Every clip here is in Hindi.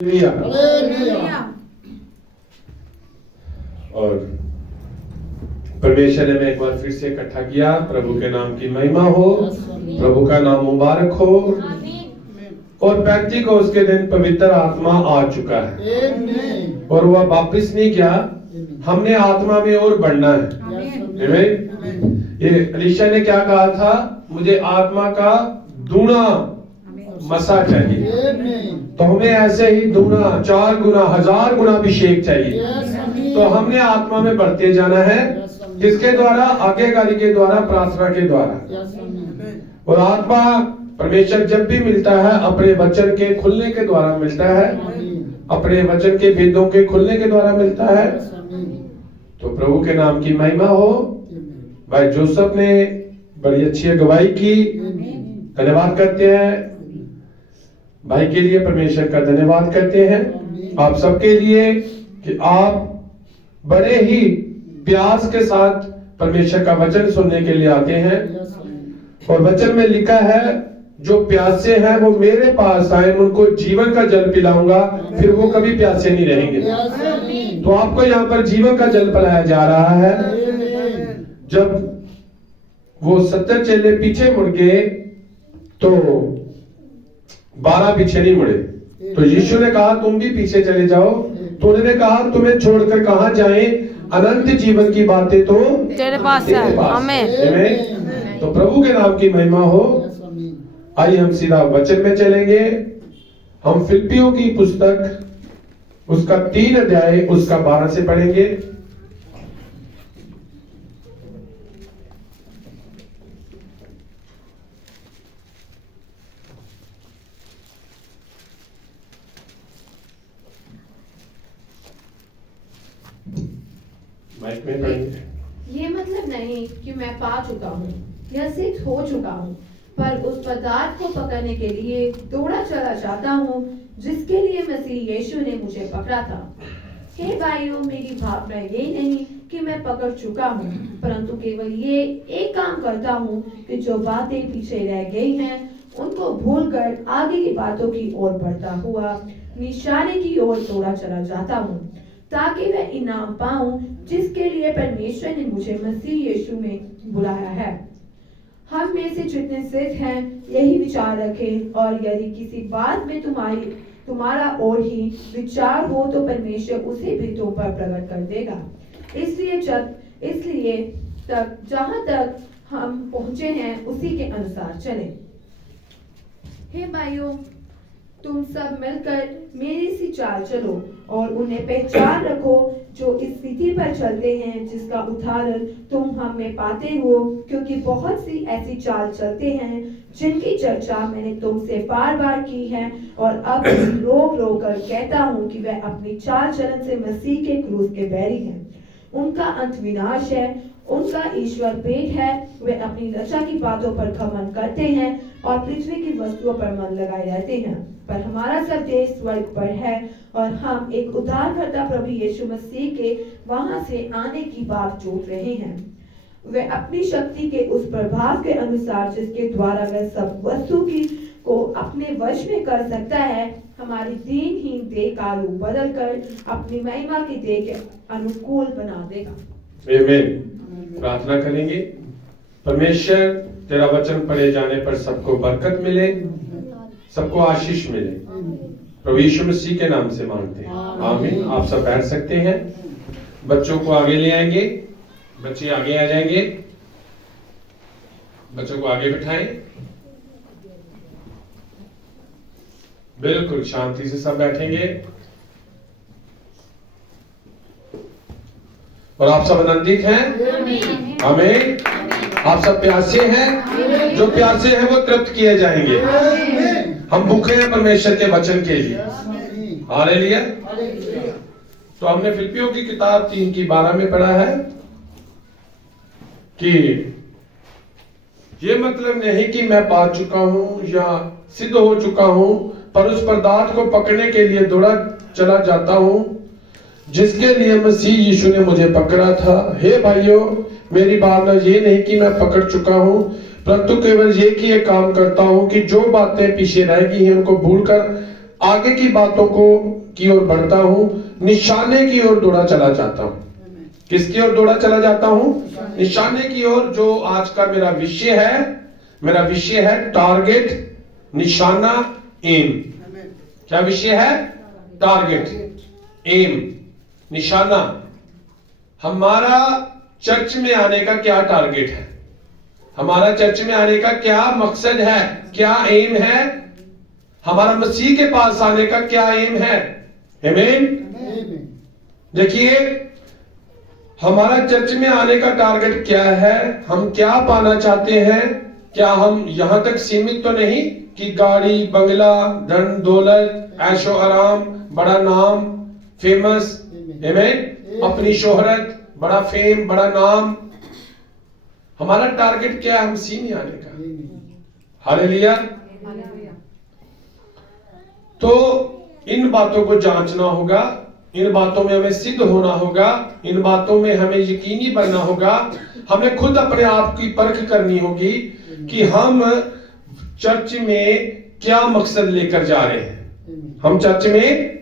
और परमेश्वर ने हमें एक बार फिर से इकट्ठा किया। प्रभु के नाम की महिमा हो, प्रभु का नाम मुबारक हो। और व्यक्ति को उसके दिन पवित्र आत्मा आ चुका है और वह वापस नहीं गया। हमने आत्मा में और बढ़ना है। ये अलीशा ने क्या कहा था? मुझे आत्मा का दूना मसा चाहिए। तो हमें ऐसे ही दूना, 4 गुना, 1000 गुना अभिषेक चाहिए। तो हमने आत्मा में बढ़ते जाना है। किसके द्वारा? आज्ञाकारी के द्वारा, प्रार्थना के द्वारा। और आत्मा परमेश्वर जब भी मिलता है अपने वचन के खुलने के द्वारा मिलता है, अपने वचन के भेदों के खुलने के द्वारा मिलता है। तो प्रभु के नाम की महिमा हो। भाई जोसेफ ने बड़ी अच्छी अगुवाई की, धन्यवाद करते हैं भाई के लिए, परमेश्वर का धन्यवाद करते हैं आप सबके लिए कि आप बड़े ही प्यास के साथ परमेश्वर का वचन सुनने के लिए आते हैं। और वचन में लिखा है जो प्यासे हैं वो मेरे पास आए, उनको जीवन का जल पिलाऊंगा, फिर वो कभी प्यासे नहीं रहेंगे। तो आपको यहाँ पर जीवन का जल पिलाया जा रहा है। जब वो 70 चेले पीछे मुड़ गए तो 12 पीछे नहीं मुड़े। तो यीशु ने कहा तुम भी पीछे चले जाओ। तो उन्होंने कहा तुम्हें छोड़कर कहां जाएं? अनंत जीवन की बातें तो तेरे पास है। आमीन। तो प्रभु के नाम की महिमा हो। आइए हम सीधा वचन में चलेंगे। हम फिलिप्पियों की पुस्तक उसका 3 अध्याय उसका 12 से पढ़ेंगे। माइक में पढ़ेंगे। ये मतलब नहीं कि मैं पा चुका हूँ या सिद्ध हो चुका हूँ, पर उस पदार्थ को पकड़ने के लिए दौड़ा चला जाता हूँ जिसके लिए मसीह यीशु ने मुझे पकड़ा था। हे भाइयों, मेरी भावना ये नहीं कि मैं पकड़ चुका हूँ, परंतु केवल ये एक काम करता हूँ कि जो बातें पीछे रह गई हैं उनको भूलकर आगे की बातों की ओर बढ़ता हुआ निशाने की ओर दौड़ा चला जाता हूँ, ताकि मैं इनाम पाऊं जिसके लिए परमेश्वर ने मुझे मसीह यीशु में बुलाया है। हम में से जितने सिद्ध हैं यही विचार रखें, और यदि किसी बात में तुम्हारा और ही विचार हो तो परमेश्वर उसे भी तुम पर प्रकट कर देगा। इसलिए तक जहां तक हम पहुंचे हैं उसी के अनुसार चलें। हे भाइयों, तुम सब मिलकर मेरी सी चाल चलो और उन्हें पहचान रखो जो इस स्थिति पर चलते हैं जिसका उदाहरण तुम हम में पाते हो, क्योंकि बहुत सी ऐसी चाल चलते हैं जिनकी चर्चा मैंने तुमसे बार बार की है, और अब रोक कर कहता हूँ कि वह अपनी चाल चलन से मसीह के क्रूस के बैरी हैं। उनका अंत विनाश है, उनका ईश्वर पेट है। वे अपनी रचा की बातों पर घमंड करते हैं और पृथ्वी की वस्तुओं पर मन लगाए रहते हैं, पर हमारा सब देश स्वर्ग पर है और हम एक उद्धारकर्ता प्रभु यीशु मसीह के वहां से आने की बात जोत रहे हैं। वे अपनी शक्ति के उस प्रभाव के अनुसार जिसके द्वारा वह सब वस्तु को अपने वश में कर सकता है, हमारी दीनहीन देह का रूप बदल कर अपनी महिमा की देह के अनुकूल बना देगा। आमीन। प्रार्थना करेंगे। परमेश्वर तेरा वचन पढ़े जाने पर सबको बरकत मिले, सबको आशीष मिले, प्रभु यीशु मसीह के नाम से मांगते हैं। आमीन। आप सब बैठ सकते हैं। बच्चों को आगे ले आएंगे, बच्चे आगे आ जाएंगे। बच्चों को आगे बिठाएं। बिल्कुल शांति से सब बैठेंगे। और आप सब आनंदित हैं? आमीन। आप सब प्यासे हैं? जो प्यासे हैं वो तृप्त किए जाएंगे। हम भूखे हैं परमेश्वर के वचन के लिए। हालेलुया। तो हमने फिलिप्पियों की किताब 3 की 12 में पढ़ा है कि ये मतलब नहीं कि मैं पा चुका हूं या सिद्ध हो चुका हूं, पर उस पदार्थ को पकड़ने के लिए दौड़ा चला जाता हूं जिसके लिए मसीह यीशु ने मुझे पकड़ा था। हे भाइयों, मेरी भावना ये नहीं कि मैं पकड़ चुका हूं, परंतु केवल ये कि ये काम करता हूं कि जो बातें पीछे रह गई हैं उनको भूलकर आगे की बातों की ओर बढ़ता हूं, निशाने की ओर दौड़ा चला जाता हूं। किसकी ओर दौड़ा चला जाता हूं? निशाने की ओर। जो आज का मेरा विषय है टारगेट, निशाना, एम। क्या विषय है? टारगेट, एम, निशाना। हमारा चर्च में आने का क्या टारगेट है? हमारा चर्च में आने का क्या मकसद है? क्या एम है? हमारा मसीह के पास आने का क्या एम है? आमीन। देखिए, हमारा चर्च में आने का टारगेट क्या है? हम क्या पाना चाहते हैं? क्या हम यहां तक सीमित तो नहीं कि गाड़ी, बंगला, धन दौलत, ऐशो आराम, बड़ा नाम, फेमस, आमीन, अपनी शोहरत, बड़ा फेम, बड़ा नाम। हमारा टारगेट क्या है? हम मसीह में आने का। हालेलुया। तो इन बातों को जांचना होगा, इन बातों में हमें सिद्ध होना होगा, इन बातों में हमें यकीनी बनना होगा। हमें खुद अपने आप की परख करनी होगी कि हम चर्च में क्या मकसद लेकर जा रहे हैं। हम चर्च में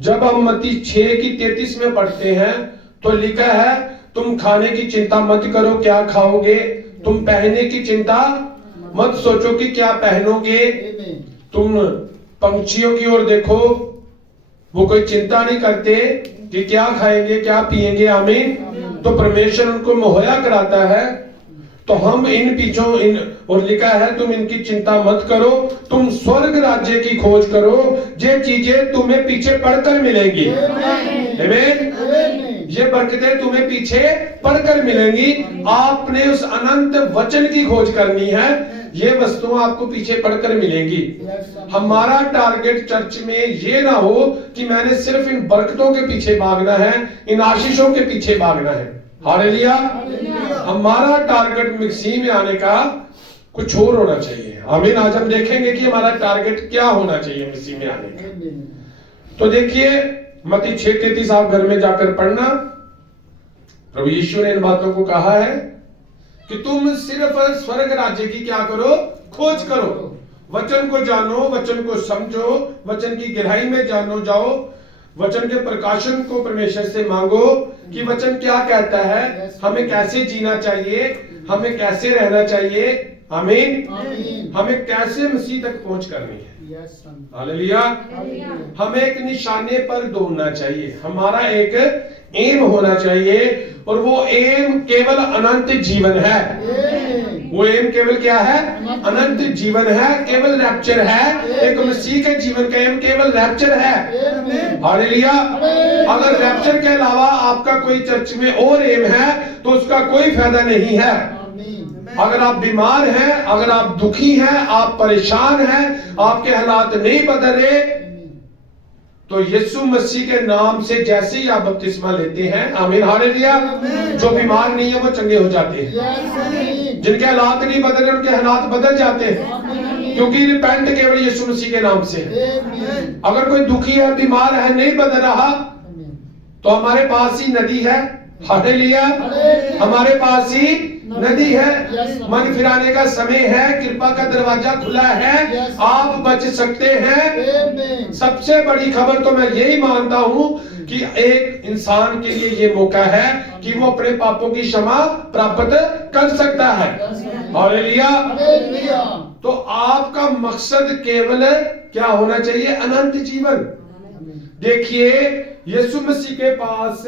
जब हम मत्ती 6:33 में पढ़ते हैं तो लिखा है, तुम खाने की चिंता मत करो क्या खाओगे, तुम पहनने की चिंता मत सोचो कि क्या पहनोगे। तुम पंछियों की ओर देखो, वो कोई चिंता नहीं करते कि क्या खाएंगे क्या पिएंगे। आमीन। तो परमेश्वर उनको मुहैया कराता है। तो हम इन पीछों इन और लिखा है, तुम इनकी चिंता मत करो, तुम स्वर्ग राज्य की खोज करो, ये चीजें तुम्हें पीछे पढ़कर मिलेंगी। आमीन। ये बरकतें तुम्हें पीछे पढ़कर मिलेंगी। आपने उस अनंत वचन की खोज करनी है, ये वस्तुएं आपको पीछे पढ़कर मिलेंगी। हमारा टारगेट चर्च में ये ना हो कि मैंने सिर्फ इन बरकतों के पीछे भागना है, इन आशीषों के पीछे भागना है। हालेलुया। हमारा टारगेट मसीह में आने का कुछ और होना चाहिए। आमीन। आज हम देखेंगे कि हमारा टारगेट क्या होना चाहिए मसीह में आने का। तो देखिए, मत्ती 6:33 आप घर में जाकर पढ़ना। प्रभु यीशु ने इन बातों को कहा है कि तुम सिर्फ स्वर्ग राज्य की क्या करो? खोज करो। वचन को जानो, वचन को समझो, वचन की गहराई में जानो जाओ, वचन के प्रकाशन को परमेश्वर से मांगो कि वचन क्या कहता है, हमें कैसे जीना चाहिए, हमें कैसे रहना चाहिए। आमीन। हमें कैसे मसीह तक पहुंच करनी है। हालेलुया। हमें एक निशाने पर दौड़ना चाहिए, हमारा एक एम होना चाहिए, और वो एम केवल अनंत जीवन है। वो एम केवल क्या है? अनंत जीवन है, केवल रैप्चर है। एक मसीह के जीवन का एम केवल रैप्चर है। हालेलुया। अगर रैप्चर के अलावा आपका कोई चर्च में और एम है तो उसका कोई फायदा नहीं है। अगर आप बीमार हैं, अगर आप दुखी हैं, आप परेशान हैं, आपके हालात नहीं बदल रहे, तो यीशु मसीह के नाम से जैसे ही आप बपतिस्मा लेते हैं, आमीन, हालेलुया, जो बीमार नहीं है वो चंगे हो जाते हैं। जिनके हालात नहीं बदल रहे उनके हालात बदल जाते हैं, क्योंकि रिपेंट केवल यीशु मसीह के नाम से है। अगर कोई दुखी है, बीमार है, नहीं बदल रहा, तो हमारे पास ही नदी है। हालेलुया। हमारे पास ही नदी है। मन फिराने का समय है, कृपा का दरवाजा खुला है, आप बच सकते हैं। सबसे बड़ी खबर तो मैं यही मानता हूं कि एक इंसान के लिए ये मौका है कि वो अपने पापों की क्षमा प्राप्त कर सकता है। हालेलुया। तो आपका मकसद केवल क्या होना चाहिए? अनंत जीवन। देखिए, यीशु मसीह के पास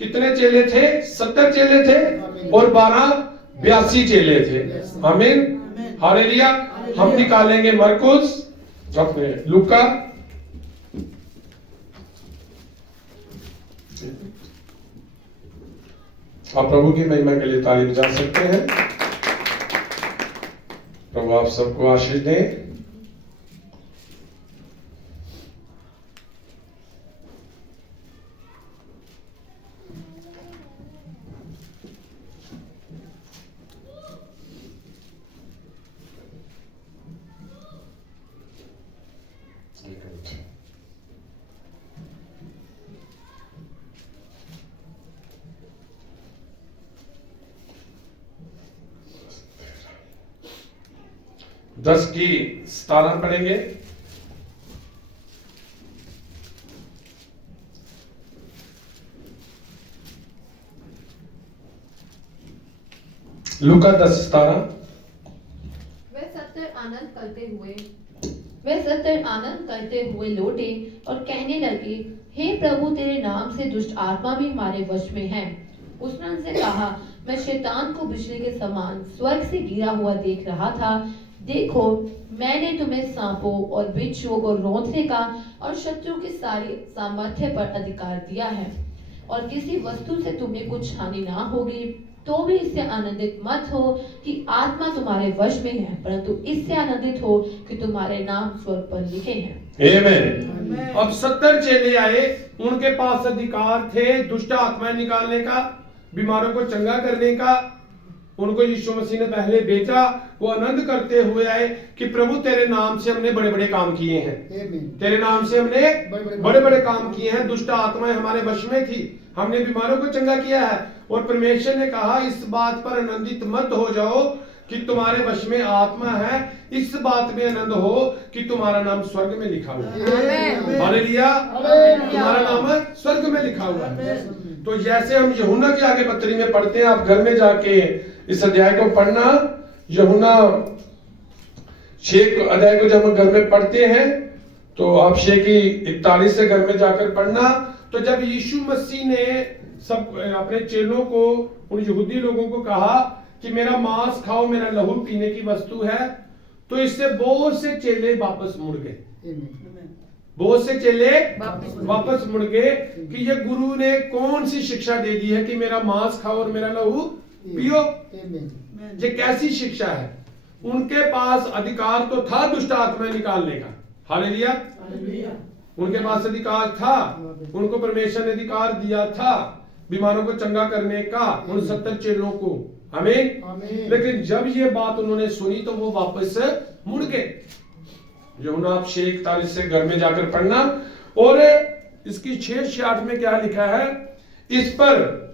कितने चेले थे? 70 चेले थे और 12 82 चेले थे। आमीन, हालेलुया। हम निकालेंगे मरकुस, अपने लूका, आप प्रभु की महिमा के लिए ताली बजा सकते हैं। प्रभु आप सबको आशीष दें। दस की 17 पढ़ेंगे। लूका 10:17। वे 70 आनंद करते हुए लौटे और कहने लगे, हे प्रभु, तेरे नाम से दुष्ट आत्मा भी हमारे वश में है। उसने उनसे कहा, मैं शैतान को बिजली के समान स्वर्ग से गिरा हुआ देख रहा था। देखो, मैंने तुम्हें सांपों और बिच्छुओं को रौंदने का और शत्रुओं की सारी सामर्थ्य पर अधिकार दिया है, और किसी वस्तु से तुम्हें कुछ हानि ना होगी। तो भी इससे आनंदित मत हो कि आत्मा तुम्हारे वश में है, परंतु इससे आनंदित हो कि तुम्हारे नाम स्वर्ग पर लिखे हैं। आमीन। अब 70 चेले आए, उनके पास अधिकार थे दुष्ट आत्माएं निकालने का, बीमारों को चंगा करने का। उनको यीशु मसीह ने पहले भेजा। वो आनंद करते हुए आए कि प्रभु, तेरे नाम से हमने बड़े बड़े काम किए हैं, तेरे नाम से हमने बड़े बड़े काम किए हैं। दुष्ट आत्माएं हमारे वश में थी, हमने बीमारों को चंगा किया है। और परमेश्वर ने कहा, इस बात पर आनंदित मत हो जाओ कि तुम्हारे वश में आत्मा है, इस बात में आनंद हो कि तुम्हारा नाम स्वर्ग में लिखा हुआ है। हालेलुया, तुम्हारा नाम स्वर्ग में लिखा हुआ है। तो जैसे हम यूहन्ना के आगे पत्री में पढ़ते हैं, आप घर में जाके इस अध्याय को पढ़ना। यूहन्ना 6 अध्याय को जब हम घर में पढ़ते हैं तो आप 6 की 41 से घर में जाकर पढ़ना। तो जब यीशु मसीह ने सब अपने चेलों को, उन यहूदी लोगों को कहा कि मेरा मांस खाओ, मेरा लहू पीने की वस्तु है, तो इससे बहुत से चेले वापस मुड़ गए। बहुत से चेले वापस मुड़ गए कि ये गुरु ने कौन सी शिक्षा दे दी है कि मेरा मांस खाओ और मेरा लहू पियो। ये कैसी शिक्षा है? उनके पास अधिकार तो था दुष्ट आत्मा निकालने का। हालेलुया, उनके पास अधिकार था, उनको परमेश्वर ने अधिकार दिया था बीमारों को चंगा करने का, उन 70 चेलों को। आमीन। लेकिन जब ये बात उन्होंने सुनी तो वो वापस मुड़ गए। यूहन्ना आप 6:41 से घर में जाकर पढ़ना। और इसकी 6:8 में क्या लिखा है? इस पर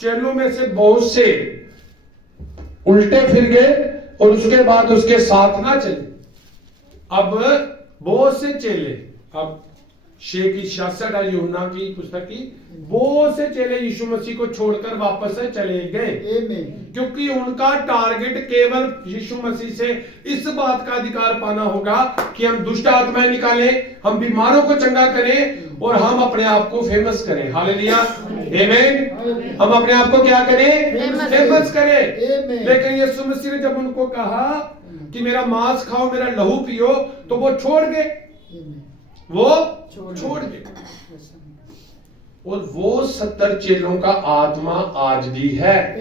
चेलों में से बहुत से उल्टे फिर गए और उसके बाद उसके साथ ना चले। अब बहुत से चेले, अब 6 की 66 है यूहन्ना की पुस्तक की, बहुत से चेले यीशु मसीह को छोड़कर वापस चले गए, क्योंकि उनका टारगेट केवल यीशु मसीह से इस बात का अधिकार पाना होगा कि हम दुष्ट आत्माएं निकालें, हम बीमारों को चंगा करें और हम अपने आप को फेमस करें। हालेलुया, आमीन। हम अपने आप को क्या करें? फेमस करें। लेकिन यीशु मसीह ने जब उनको कहा कि मेरा मांस खाओ, मेरा लहू पियो, तो वो छोड़ गए, वो छोड़ गए। और वो 70 चेलों का आत्मा आज भी है।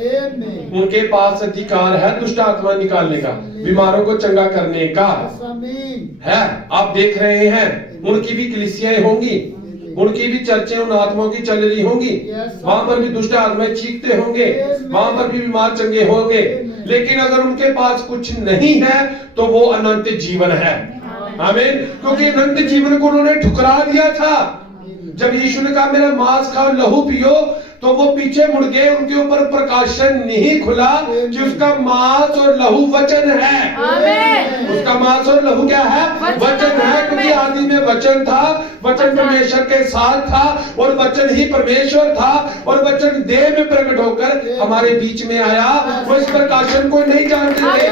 उनके पास अधिकार है दुष्ट आत्मा निकालने का, बीमारों को चंगा करने का है। आप देख रहे हैं, उनकी भी कलीसियाएं होंगी, उनकी भी चर्चें उन आत्माओं की चल रही होंगी। वहां पर भी दुष्ट आत्माएं चीखते होंगे, वहां पर भी बीमार चंगे होंगे। लेकिन अगर उनके पास कुछ नहीं है तो वो अनंत जीवन है। आमीन। क्योंकि अनंत जीवन को उन्होंने ठुकरा दिया था। जब यीशु ने कहा मेरा मांस खाओ, लहू पियो, तो वो पीछे मुड़ गए। उनके ऊपर प्रकाशन नहीं खुला कि उसका मांस और लहू वचन है। आमीन। उसका मांस और लहू क्या है? वचन है। क्योंकि आदि में वचन था, वचन परमेश्वर के साथ था और वचन ही परमेश्वर था और वचन देह में प्रकट होकर हमारे बीच में आया। वो इस प्रकाशन को नहीं जानते थे।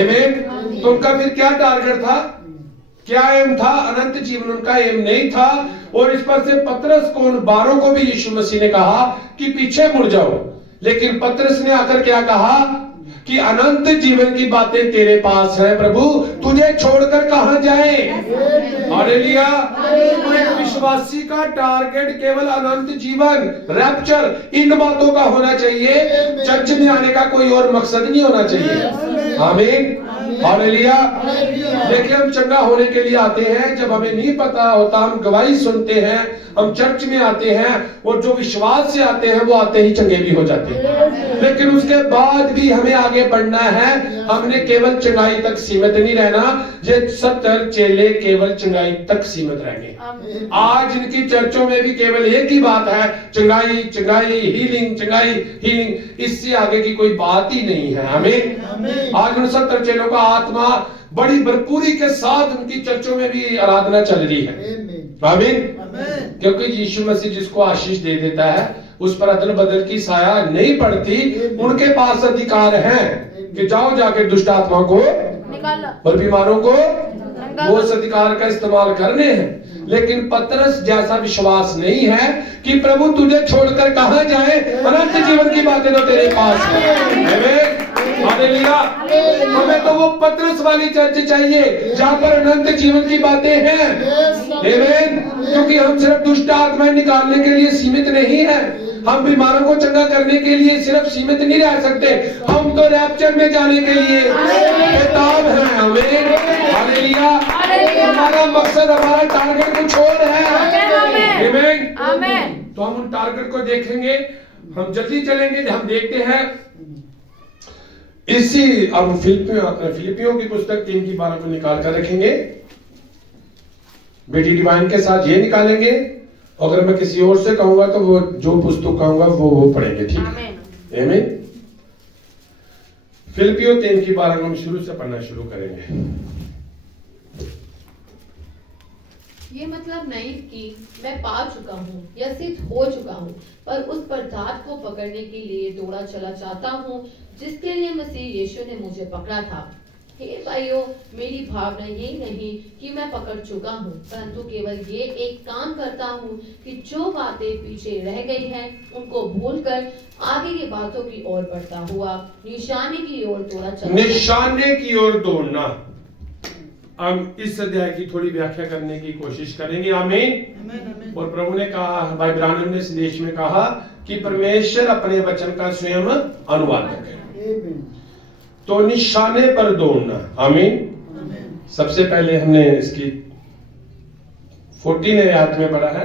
आमीन। तो उनका फिर क्या टारगेट था, क्या एम था? अनंत जीवन उनका एम नहीं था। और इस पर से पतरस को, उन 12 को भी यीशु मसीह ने कहा कि पीछे मुड़ जाओ। लेकिन पतरस ने आकर क्या कहा कि अनंत जीवन की बातें तेरे पास है प्रभु, तुझे छोड़कर कहां जाए। हालेलुया। एक विश्वासी का टारगेट केवल अनंत जीवन, रैप्चर, इन बातों का होना चाहिए। चर्च में आने का कोई और मकसद नहीं होना चाहिए। आमीन। हालेलुया। देखिए, हम चंगा होने के लिए आते हैं, जब हमें नहीं पता होता हम गवाही सुनते हैं, हम चर्च में आते हैं और जो विश्वास से आते हैं वो आते ही चंगे भी हो जाते हैं। लेकिन उसके बाद भी हमें आगे बढ़ना है। हमने केवल चंगाई तक सीमित नहीं रहना। ये 70 चेले केवल चंगाई तक सीमित रह गए। आज इनकी चर्चों में भी केवल एक ही बात है, चंगाई, चंगाई, हीलिंग, चंगाई, हीलिंग। इससे आगे की कोई बात ही नहीं है। आमीन। आज उन 70 चेलों का आत्मा बड़ी भरपूरी के साथ उनकी चर्चों में भी आराधना चल रही है। आमीन। क्योंकि यीशु मसीह जिसको आशीष दे देता है उस पर अदल बदल की साया नहीं पड़ती। उनके पास अधिकार है कि जाओ जाके दुष्ट आत्मा को निकालो। और बीमारों को वो उस अधिकार का इस्तेमाल करने हैं। लेकिन पतरस जैसा विश्वास नहीं है कि प्रभु तुझे छोड़कर कहां जाए, अनंत जीवन की बातें तो तेरे पास है। आमीन, हालेलुया। हमें तो वो पतरस वाली चर्च चाहिए जहां पर अनंत जीवन की बातें हैं। आमीन, क्योंकि हम सिर्फ दुष्ट आत्माएं निकालने के लिए सीमित नहीं है, हम बीमारों को चंगा करने के लिए सिर्फ सीमित नहीं रह सकते, हम तो रैप्चर में जाने के लिए बेताब हैं। आमीन, हालेलुया। हमारा मकसद, हमारा टारगेट कुछ और है। आमीन, आमीन। तो हम उन टारगेट को देखेंगे। हम जल्दी चलेंगे। हम देखते हैं इसी, अब फिलिपियों की पुस्तक 3:12 को निकाल कर रखेंगे। बेटी डिवाइन के साथ ये निकालेंगे। अगर मैं किसी और से कहूंगा तो वो जो पुस्तक कहूंगा वो पढ़ेंगे, ठीक है? आमीन। फिलिपियों 3:12 को हम शुरू से पढ़ना शुरू करेंगे। ये मतलब नहीं कि मैं पा चुका हूँ या सिद्ध हो चुका हूँ, पर उस पदार्थ को पकड़ने के लिए दौड़ा चला चाहता हूँ जिसके लिए मसीह यीशु ने मुझे पकड़ा था। हे भाइयों, मेरी भावना ये नहीं कि मैं पकड़ चुका हूँ, परंतु केवल ये एक काम करता हूँ कि जो बातें पीछे रह गई हैं उनको भूलकर आगे की बातों की ओर बढ़ता हुआ निशाने की ओर दौड़ा चला। निशाने की ओर दौड़ना। हम इस अध्याय की थोड़ी व्याख्या करने की कोशिश करेंगे। आमीन। और प्रभु ने कहा, भाई ब्रानम ने संदेश में कहा कि परमेश्वर अपने वचन का स्वयं अनुवादक है। तो निशाने पर दौड़ना। आमीन। सबसे पहले हमने इसकी 14 आयत में पढ़ा है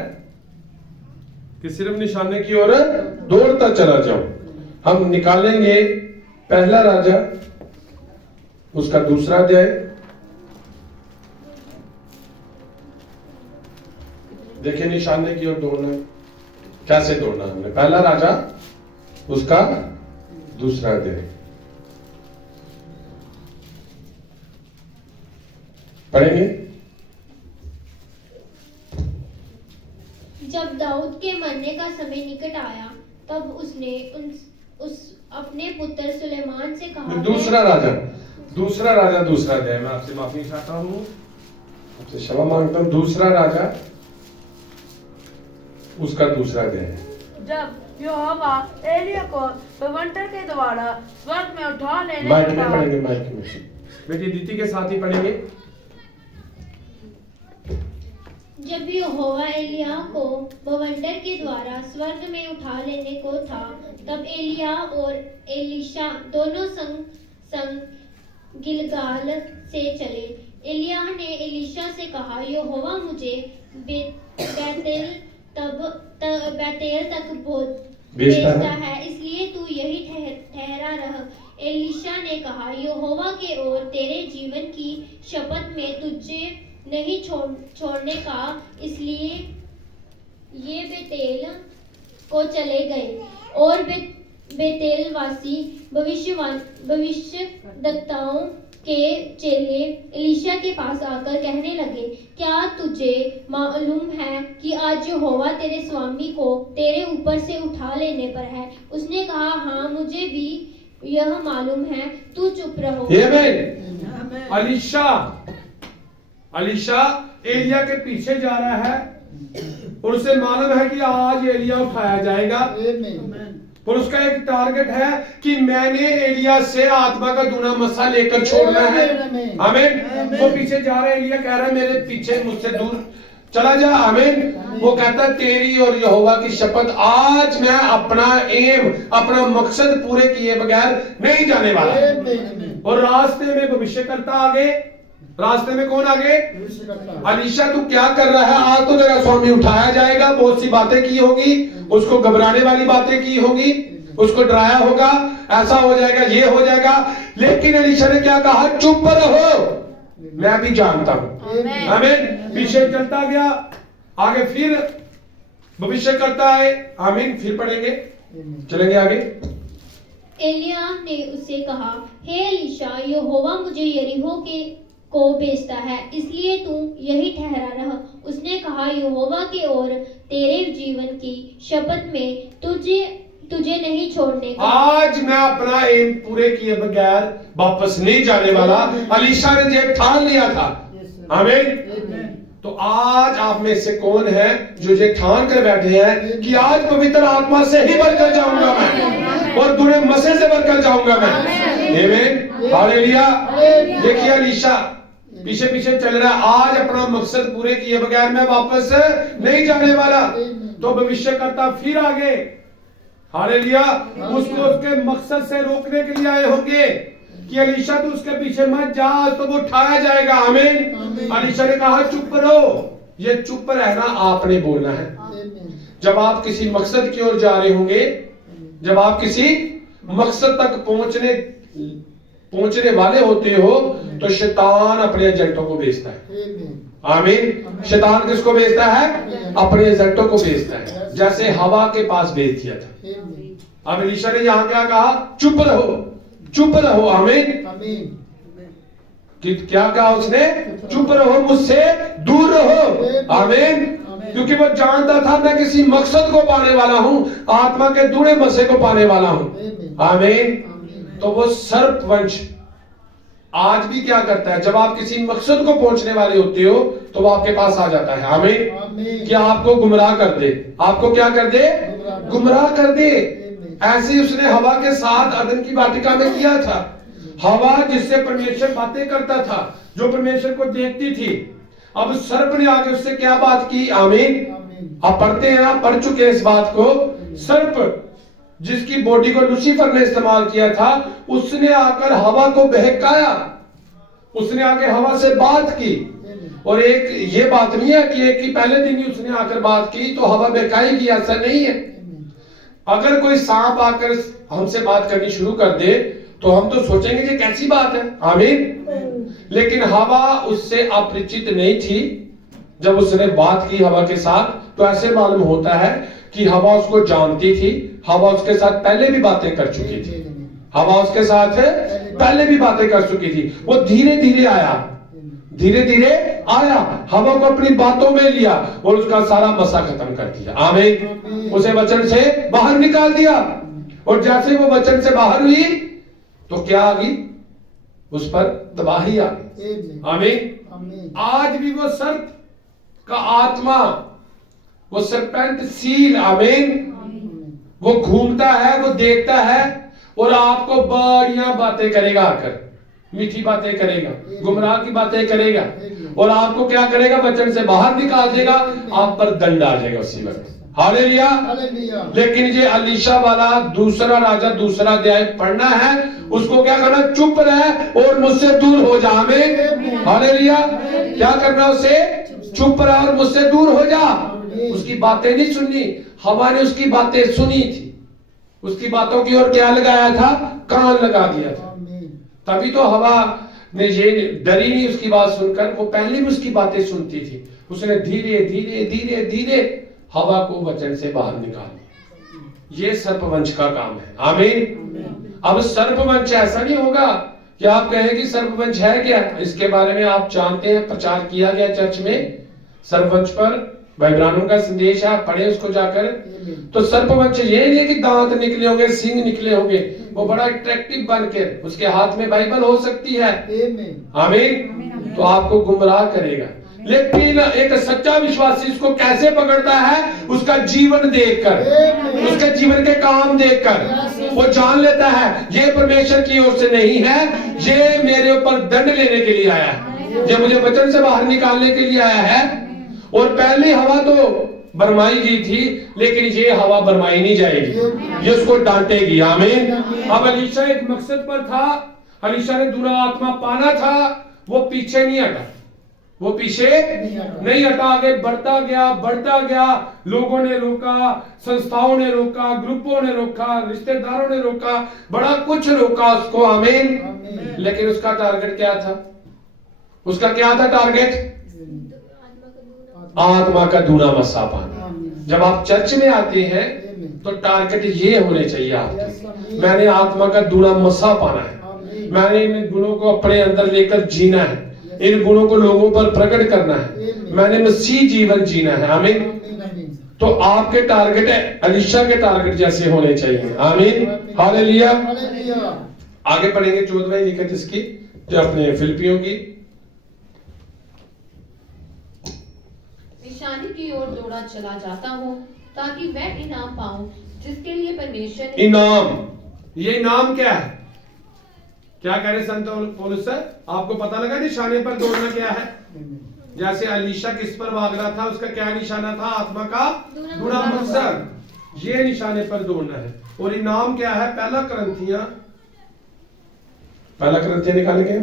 कि सिर्फ निशाने की ओर दौड़ता चला जाओ। हम निकालेंगे पहला राजा उसका 2 अध्याय। देखिए निशाने की ओर दौड़ना, कैसे दौड़ना। हमने पहला राजा उसका 2 अध्याय पढ़ेंगे। जब दाऊद के मरने का समय निकट आया, तब उसने उस अपने पुत्र सुलेमान से कहा। 2 राजा 2 अध्याय। मैं आपसे माफी चाहता हूँ, आपसे क्षमा मांगता हूँ। 2 राजा उसका 2 अध्याय। जब यहोवा एलिया को बवंडर के द्वारा स्वर्ग में उठा लेने माइक को में कहा। पढ़ेंगे, माइक में। बेटी दीदी के साथ ही पढ़ेंगे। जब यहोवा एलिया को बवंडर के द्वारा स्वर्ग में उठा लेने को था, तब एलिया और एलीशा दोनों संग गिलगाल से चले। एलिया ने एलीशा से कहा, यहोवा मुझे बेतेल तक भेजता है, इसलिए तू यही ठहरा रह। एलीशा ने कहा, यहोवा के और तेरे जीवन की शपथ में तुझे नहीं छोड़ने का। इसलिए ये बेतेल को चले गए और बेतेल वासी भविष्यद्वक्ताओं के चेले एलीशा के पास आकर कहने लगे, क्या तुझे मालूम है कि आज यहोवा तेरे स्वामी को तेरे ऊपर से उठा लेने पर है? उसने कहा, हाँ मुझे भी यह मालूम है, तू चुप रहो। अलीशा एलिया के पीछे जा रहा है और उसे मालूम है कि आज एलिया उठाया जाएगा। और उसका एक टारगेट है कि मैंने एलिया से आत्मा का दूना मसा लेकर छोड़ना है। आमीन। वो पीछे जा रहा है, एलिया कह रहा है मेरे पीछे मुझसे दूर चला जा। आमीन। वो कहता है तेरी और यहोवा की शपथ, आज मैं अपना एम, अपना मकसद पूरे किए बगैर नहीं जाने वाला। और रास्ते में भविष्यकर्ता आगे। रास्ते में कौन आगे? अलीशा, तू क्या कर रहा है? आज तो तेरा स्वामी उठाया जाएगा। बहुत सी बातें की होगी, उसको घबराने वाली बातें की होगी, उसको डराया होगा, ऐसा हो जाएगा, ये हो जाएगा। लेकिन अलीशा ने क्या कहा? चुप रहो, मैं भी जानता हूं। आमीन। पीछे चलता गया, आगे फिर भविष्य करता है। आमीन। फिर पढ़ेंगे, चलेंगे आगे। एलिया ने उससे कहा, हे एलीशा, यहोवा मुझे यरीहो के को भेजता है, इसलिए तू यही ठहरा रह। उसने कहा, यहोवा की ओर तेरे जीवन की शपथ में तुझे नहीं छोड़ने का। आज मैं अपना एम पूरे किए बगैर वापस नहीं जाने वाला। अलीशा ने ये ठान लिया था। आमीन। तो आज आप में से कौन है जो ये ठान कर बैठे हैं कि आज पवित्र आत्मा से ही भरकर जाऊंगा मैं और बुरे मसे से भरकर जाऊंगा मैं। आमीन। हालेलुया। देखिए अलीशा पीछे पीछे चल रहा है। आज अपना मकसद पूरे किए बगैर मैं वापस नहीं जाने वाला। तो भविष्यकर्ता फिर आगे, हालेलुया, उसको उसके मकसद से रोकने के लिए आए होंगे कि अलीशा तू उसके पीछे मत जा, तो वो उठाया जाएगा। आमीन। अलीशा ने कहा चुप रहो। ये चुप रहना आपने बोलना है। जब आप किसी मकसद की ओर जा रहे होंगे, जब आप किसी मकसद तक पहुंचने वाले होते हो, तो शैतान अपने एजेंटों को भेजता है। आमीन। शैतान किसको भेजता है? अपने एजेंटों को भेजता है, जैसे हवा के पास भेज दिया था। अब अलीशा ने यहां क्या कहा? चुप रहो, चुप रहो। आमीन। कि क्या कहा उसने? चुप रहो, मुझसे दूर रहो। आमीन। क्योंकि वो जानता था मैं किसी मकसद को पाने वाला हूं, आत्मा के दूढ़े मसे को पाने वाला हूं। आमीन। तो वो सर्पवंश आज भी क्या करता है? जब आप किसी मकसद को पहुंचने वाले होते हो तो वो आपके पास आ जाता है। आमीन। कि आपको गुमराह कर दे। आपको क्या कर दे? गुमराह कर दे। ऐसे ही उसने हवा के साथ अदन की वाटिका में किया था। हवा जिससे परमेश्वर बातें करता था, जो परमेश्वर को देखती थी, अब सर्प ने आके उससे क्या बात की? आमीन। आप पढ़ते हैं, आप पढ़ चुके हैं इस बात को। सर्प जिसकी बॉडी को लूसीफर ने इस्तेमाल किया था, उसने आकर हवा को बहकाया। उसने आके हवा से बात की। और एक ये बात नहीं है कि एक ही पहले दिन ही उसने आकर बात की तो हवा बहकाएगी, ऐसा नहीं है। अगर कोई सांप आकर हमसे बात करनी शुरू कर दे तो हम तो सोचेंगे ये कैसी बात है। आमीन। लेकिन हवा उससे अपरिचित नहीं थी। जब उसने बात की हवा के साथ, तो ऐसे मालूम होता है कि हवा उसको जानती थी। हवा उसके साथ पहले भी बातें कर चुकी थी। हवा उसके साथ पहले भी बातें कर चुकी थी। वो धीरे धीरे आया, धीरे धीरे आया, हवा को अपनी बातों में लिया और उसका सारा मसा खत्म कर दिया। आमीन। उसे वचन से बाहर निकाल दिया। और जैसे वो वचन से बाहर हुई तो क्या आ गई? उस पर तबाही आ गई। आमीन। आज भी वो सर्प का आत्मा, वो सरपेंट सील, आमीन, वो घूमता है, वो देखता है और आपको बढ़िया बातें करेगा, आकर मीठी बातें करेगा, गुमराह की बातें करेगा और आपको क्या करेगा? वचन से बाहर निकाल देगा, आप पर दंड आ जाएगा उसी वक्त। हालेलुया। लेकिन ये अलीशा वाला दूसरा राजा दूसरा अध्याय पढ़ना है, उसको क्या करना? चुप रहे और मुझसे दूर हो जा। आमीन। हालेलुया। क्या करना उसे? चुप रहा और मुझसे दूर हो जा। उसकी बातें नहीं सुननी। हवा ने उसकी बातें सुनी थी, उसकी बातों की ओर क्या लगाया था? कान लगा दिया था। तभी तो हवा ने ये डरी नहीं उसकी बात सुनकर, वो पहले भी उसकी बातें सुनती थी। उसने धीरे धीरे धीरे धीरे हवा को वचन से बाहर निकाल दिया। ये सर्पवंश का काम है। आमीन। अब सर्पवंश ऐसा नहीं होगा कि आप कहें कि सर्पवंश है क्या? इसके बारे में आप जानते हैं, प्रचार किया गया चर्च में सर्पवंश पर। इब्रानियों का संदेश है, आप पढ़े उसको जाकर। तो सर्पवंश ये नहीं है कि दांत निकले होंगे, सींग निकले होंगे। वो बड़ा अट्रैक्टिव बनकर उसके हाथ में बाइबल हो सकती है। आमीन। तो आपको गुमराह करेगा। लेकिन एक सच्चा विश्वासी इसको कैसे पकड़ता है? उसका जीवन देखकर, उसके जीवन के काम देखकर वो जान लेता है ये परमेश्वर की ओर से नहीं है, ये मेरे ऊपर दंड लेने के लिए आया है, ये मुझे वचन से बाहर निकालने के लिए आया है। और पहली हवा तो बरमाई गई थी, लेकिन ये हवा बरमाई नहीं जाएगी, ये उसको डांटेगी। आमीन। अब अलीशा एक मकसद पर था, अलीशा ने दूसरा आत्मा पाना था, वो पीछे नहीं हटा, वो पीछे नहीं हटा, आगे बढ़ता गया, बढ़ता गया। लोगों ने रोका, संस्थाओं ने रोका, ग्रुपों ने रोका, रिश्तेदारों ने रोका, बड़ा कुछ रोका उसको। आमीन। लेकिन उसका टारगेट क्या था? उसका क्या था टारगेट? आत्मा का दूना मसा पाना। जब आप चर्च में आते हैं तो टारगेट ये होने चाहिए आपके, मैंने आत्मा का दूना मसा पाना है, मैंने इन गुणों को अपने अंदर लेकर जीना है, इन गुणों को लोगों पर प्रकट करना है, मैंने मसीह जीवन जीना है। आमीन। तो आपके टारगेट है अलीशा के टारगेट जैसे होने चाहिए। आमीन, हालेलुया। आगे पढ़ेंगे 14वें लिखत इसकी, जो अपने फिलिपियों की। निशानी की ओर दौड़ा चला जाता हूँ ताकि वह इनाम पाऊं जिसके लिए परमेश्वर ने इनाम, ये इनाम क्या है? क्या कह रहे संत पौलुस सर? आपको पता लगा निशाने पर दौड़ना क्या है? जैसे अलीशा किस पर भाग रहा था, उसका क्या निशाना था? आत्मा का गुणा मकसद, ये निशाने पर दौड़ना है। और इनाम क्या है? पहला करंथिया निकालेंगे।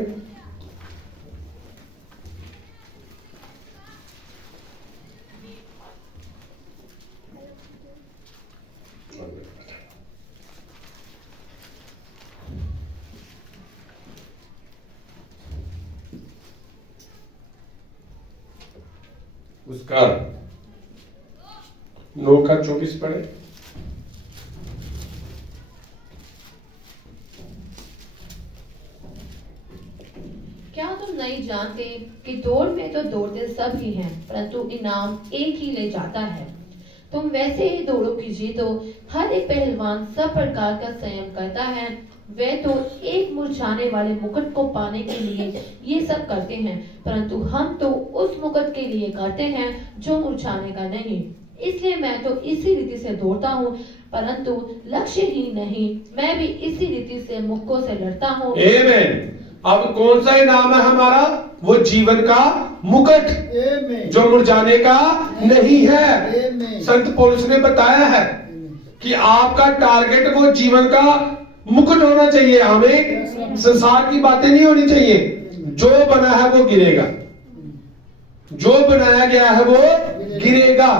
उसका 9 का 24 पढ़े। क्या तुम नहीं जानते कि दौड़ में तो दौड़ते सब ही हैं, परंतु इनाम एक ही ले जाता है। तुम वैसे ही दौड़ो कि जीतो। हर एक पहलवान सब प्रकार का संयम करता है। वे तो एक मुरझाने वाले मुकुट को पाने के लिए ये सब करते हैं, परंतु हम तो उस मुकुट के लिए करते हैं जो मुरझाने का नहीं। इसलिए मैं तो इसी रीति से दौड़ता हूँ, परंतु लक्ष्य ही नहीं, मैं भी इसी रीति से मुक्कों से लड़ता हूँ। आमीन। अब कौन सा इनाम है हमारा? वो जीवन का मुकुट, जो मुरझाने का नहीं है। संत पौलुस ने बताया है कि आपका टारगेट वो जीवन का मुकुट होना चाहिए। हमें संसार की बातें नहीं होनी चाहिए। जो बना है वो गिरेगा, जो बनाया गया है वो गिरेगा।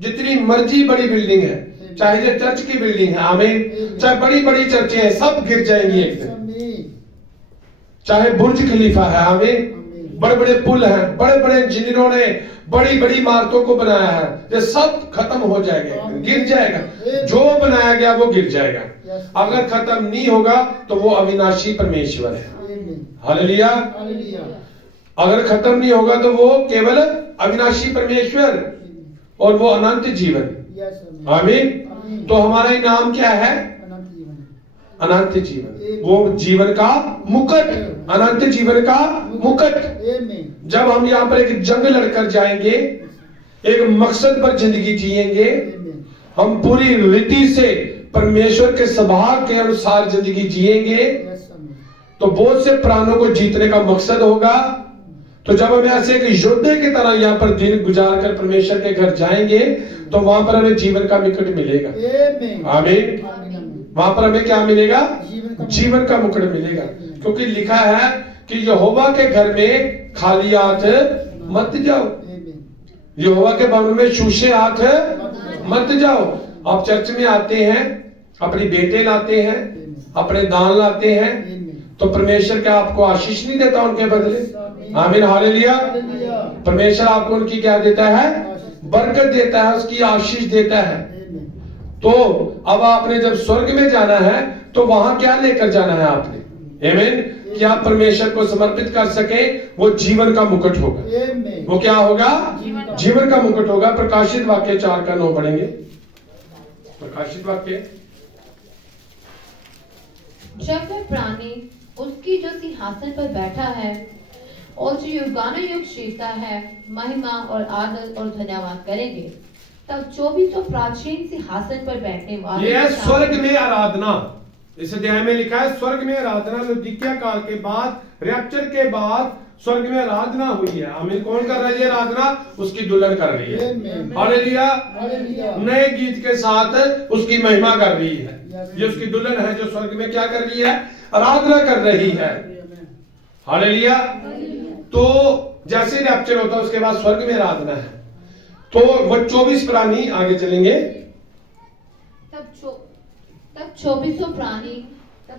जितनी मर्जी बड़ी बिल्डिंग है, चाहे ये चर्च की बिल्डिंग है, आमीन, चाहे बड़ी बड़ी चर्चें हैं, सब गिर जाएंगी एक दिन। चाहे बुर्ज खलीफा है, आमीन, बड़े बड़े पुल हैं, बड़े बड़े इंजीनियरों ने बड़ी बड़ी इमारतों को बनाया है, ये सब खत्म हो जाएगा, गिर जाएगा। जो बनाया गया वो गिर जाएगा। अगर खत्म नहीं होगा तो वो अविनाशी परमेश्वर है। हालेलुया। अगर खत्म नहीं होगा तो वो केवल अविनाशी परमेश्वर और वो अनंत जीवन। आमीन। तो हमारा इनाम क्या है? अनंत जीवन, वो जीवन का मुकुट, अनंत जीवन का मुकुट। जब हम यहाँ पर एक जंग लड़कर जाएंगे, एक मकसद पर जिंदगी जिएंगे, हम पूरी रीति से परमेश्वर के स्वभाव के अनुसार जिंदगी जिएंगे, तो बहुत से प्राणों को जीतने का मकसद होगा। तो जब हम ऐसे एक योद्धे की तरह यहाँ पर दिन गुजार कर परमेश्वर के घर जाएंगे, तो वहां पर हमें जीवन का मुकुट मिलेगा। आमीन। वहां पर हमें क्या मिलेगा? जीवन का मुकुट मिलेगा। क्योंकि लिखा है कि यहोवा के घर में खाली हाथ मत जाओ, यहोवा के भवन में शूशे हाथ मत जाओ। आप चर्च में आते हैं, अपनी बेटे लाते हैं, अपने दान लाते हैं, तो परमेश्वर क्या आपको आशीष नहीं देता उनके बदले? आमीन, हालेलुया। परमेश्वर आपको उनकी क्या देता है? बरकत देता है, उसकी आशीष देता है। तो अब आपने जब स्वर्ग में जाना है तो वहां क्या लेकर जाना है आपने? आमीन। कि आप परमेश्वर को समर्पित कर सके, वो जीवन का मुकुट होगा। वो क्या होगा? जीवन का मुकुट होगा। प्रकाशित वाक्य 4 का 9 पढ़ेंगे। प्रकाशित वाक्य। जब वह प्राणी उसकी जो सिंहासन पर बैठा है और जो युगानुयुग जीता है महिमा और आदर और धन्यवाद करेंगे, तब 24 प्राचीन सिंहासन पर बैठने वाले, ये है स्वर्ग में आराधना। इस अध्याय में लिखा है स्वर्ग में आराधना। लौदीकिया काल के बाद, रैप्चर के बाद स्वर्ग में आराधना हुई है। आमीन। कौन कर रही है आराधना? उसकी दुल्हन कर रही है। हालेलुया। नए गीत के साथ उसकी महिमा कर रही है। ये उसकी दुल्हन है जो स्वर्ग में क्या कर रही है? आराधना कर रही है। हालेलुया। तो जैसे रैप्चर होता है उसके बाद स्वर्ग में आराधना है। तो वो 24 प्राणी, आगे चलेंगे, तब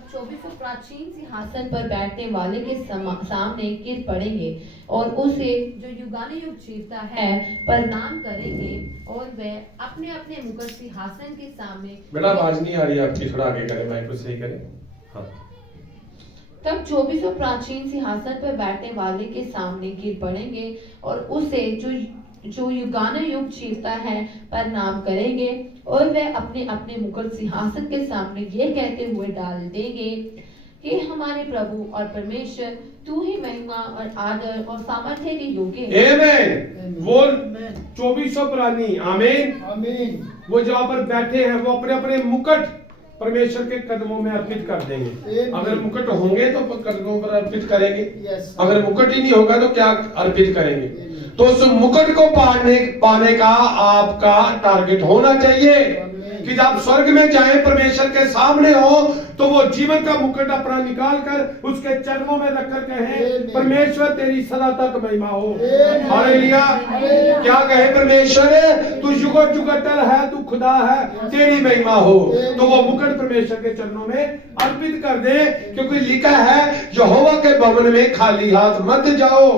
24 प्राचीन सिंहासन पर बैठने वाले के सामने गिर पड़ेंगे और उसे जो युगानुयुग जीता है प्रणाम करेंगे, और वे अपने अपने मुकुट सिंहासन के सामने। बेटा आवाज नहीं आ रही आपकी, थोड़ा आगे करें, माइक को सही करें। हाँ। तब 24 प्राचीन सिंहासन पर बैठने वाले के सामने गिर पड़ेंगे और उसे जो युगानुयुग जीवता है प्रणाम करेंगे और वे अपने अपने मुकुट सिंहासन के सामने ये कहते हुए डाल देंगे, हे हमारे प्रभु और परमेश्वर, तू ही महिमा और आदर और सामर्थ्य के योग्य है। आमीन। वो 24 प्राणी, आमीन, वो जहाँ पर बैठे हैं वो अपने अपने मुकुट परमेश्वर के कदमों में अर्पित कर देंगे। अगर मुकुट होंगे तो कदमों पर अर्पित करेंगे, अगर मुकुट ही नहीं होगा तो क्या अर्पित करेंगे। तो उस मुकुट को पाने का आपका टारगेट होना चाहिए कि जब स्वर्ग में जाए परमेश्वर के सामने हो तो वो जीवन का मुकुट अपना निकाल कर उसके चरणों में रखकर कहे, परमेश्वर तेरी सदा तक महिमा हो। हालेलुया। क्या कहे परमेश्वर, तू युगो जुगतल है, तू खुदा है, तेरी महिमा हो। तो वो मुकुट परमेश्वर के चरणों में अर्पित कर दे, क्योंकि लिखा है यहोवा के भवन में खाली हाथ मत जाओ।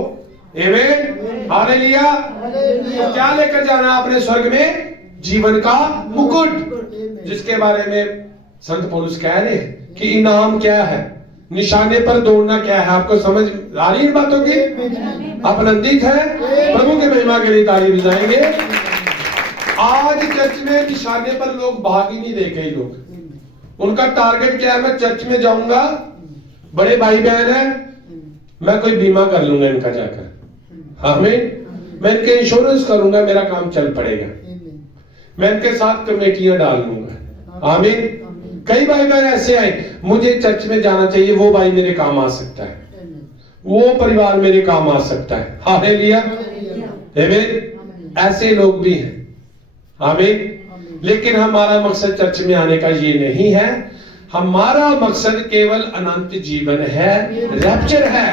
आमीन। हालेलुया। तो क्या लेकर जाना आपने स्वर्ग में? जीवन का मुकुट, जिसके बारे में संत पौलुस कह रहे हैं कि इनाम क्या है, निशाने पर दौड़ना क्या है। आपको समझ आ रही इन बातों की? आप आनंदित है? प्रभु की महिमा के लिए ताली बजाएंगे। आज चर्च में निशाने पर लोग भाग ही नहीं देखे। लोग, उनका टारगेट क्या है, मैं चर्च में जाऊंगा, बड़े भाई बहन है, मैं कोई बीमा कर लूंगा इनका जाकर, आमीन, मैं इनके इंश्योरेंस करूंगा, मेरा काम चल पड़ेगा, मैं इनके साथ कमेटियां डाल लूंगा, आमीन। कई भाई बहन ऐसे आए, मुझे चर्च में जाना चाहिए, वो भाई मेरे काम आ सकता है, वो परिवार मेरे काम आ सकता है। हालेलुया। आमीन। ऐसे लोग भी हैं, आमीन। लेकिन हमारा मकसद चर्च में आने का ये नहीं है। हमारा मकसद केवल अनंत जीवन है, रैप्चर है।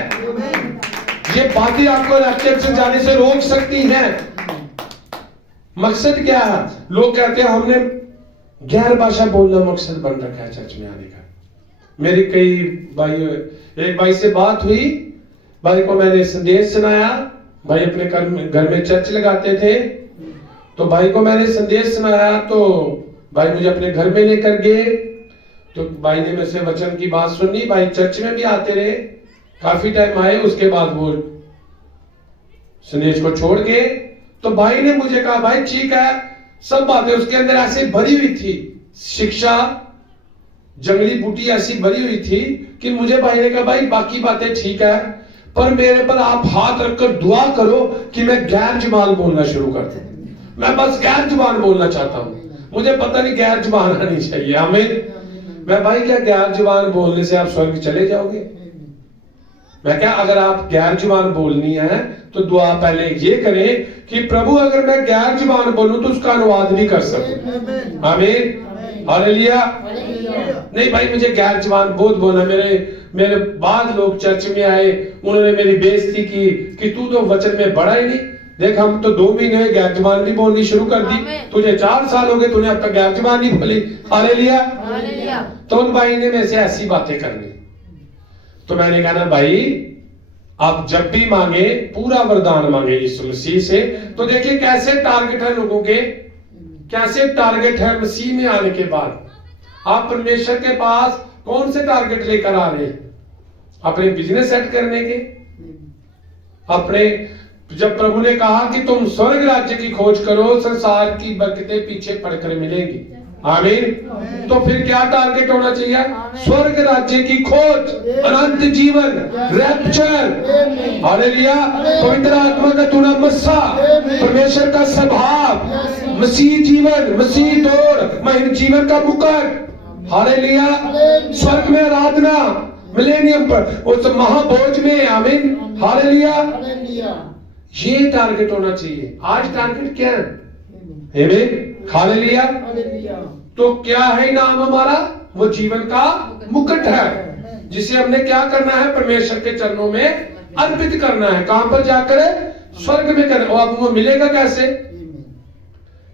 ये बातें आपको रैप्चर से जाने से रोक सकती हैं। मकसद क्या है? लोग कहते हैं हमने गैर भाषा बोलना मकसद बन रखा है चर्च में आने का। मेरी कई भाई, एक भाई से बात हुई, भाई को मैंने संदेश सुनाया, भाई अपने घर में चर्च लगाते थे, तो भाई को मैंने संदेश सुनाया, तो भाई मुझे अपने घर में लेकर गए, तो भाई ने मेरे से वचन की बात सुनी, भाई चर्च में भी आते रहे, काफी टाइम आए, उसके बाद वो संदेश को छोड़ के, तो भाई ने मुझे कहा भाई ठीक है, सब बातें उसके अंदर ऐसे भरी हुई थी, शिक्षा जंगली बूटी ऐसी भरी हुई थी कि मुझे भाई ने कहा भाई बाकी बातें ठीक है, पर मेरे पर आप हाथ रखकर दुआ करो कि मैं गैर जुबान बोलना शुरू कर दूं। मैं बस गैर जुबान बोलना चाहता हूं, मुझे पता नहीं गैर जुबान आनी चाहिए। आमीन। मैं भाई क्या गैर जुबान बोलने से आप स्वर्ग चले जाओगे? मैं क्या, अगर आप गैर जुबान बोलनी है तो दुआ पहले ये करें कि प्रभु अगर मैं गैर जुबान बोलूं तो उसका अनुवाद भी कर सकूं। आमीन। हालेलुया। नहीं भाई मुझे गैर जुबान बहुत बोला, मेरे बाद लोग चर्च में आए, उन्होंने मेरी बेइज्जती की कि तू तो वचन में बड़ा ही नहीं, देख हम तो 2 महीने गैर जुबान भी बोलनी शुरू कर दी, तुझे 4 साल हो गए, तूने अब तक गैर जुबान नहीं बोली। हालेलुया। तो उन भाई ने मेरे से ऐसी बातें करनी, तो मैंने कहा ना भाई आप जब भी मांगे पूरा वरदान मांगे यीशु मसीह से। तो देखिए कैसे टारगेट है लोगों के, कैसे टारगेट है मसीह में आने के बाद। आप परमेश्वर के पास कौन से टारगेट लेकर आ रहे हैं? अपने बिजनेस सेट करने के, अपने, जब प्रभु ने कहा कि तुम स्वर्ग राज्य की खोज करो, संसार की बरकतें पीछे पड़कर मिलेंगी। आमीन। तो फिर क्या टारगेट होना चाहिए? स्वर्ग राज्य की खोज, अनंत जीवन, रैप्चर। हालेलुया। पवित्र आत्मा का तुना मस्सा, परमेश्वर का स्वभाव, मसीह जीवन, मसीह दौड़, महिम जीवन का मुकुट। हालेलुया। स्वर्ग में आराधना, मिलेनियम पर, उस महाभोज में। आमीन। हालेलुया। ये टारगेट होना चाहिए। आज टारगेट क्या है? आमीन। हालेलुया। तो क्या है इनाम हमारा? वो जीवन का मुकुट है, जिसे हमने क्या करना है? परमेश्वर के चरणों में अर्पित करना है। कहां पर जाकर? स्वर्ग में करना। और अब वो मिलेगा कैसे?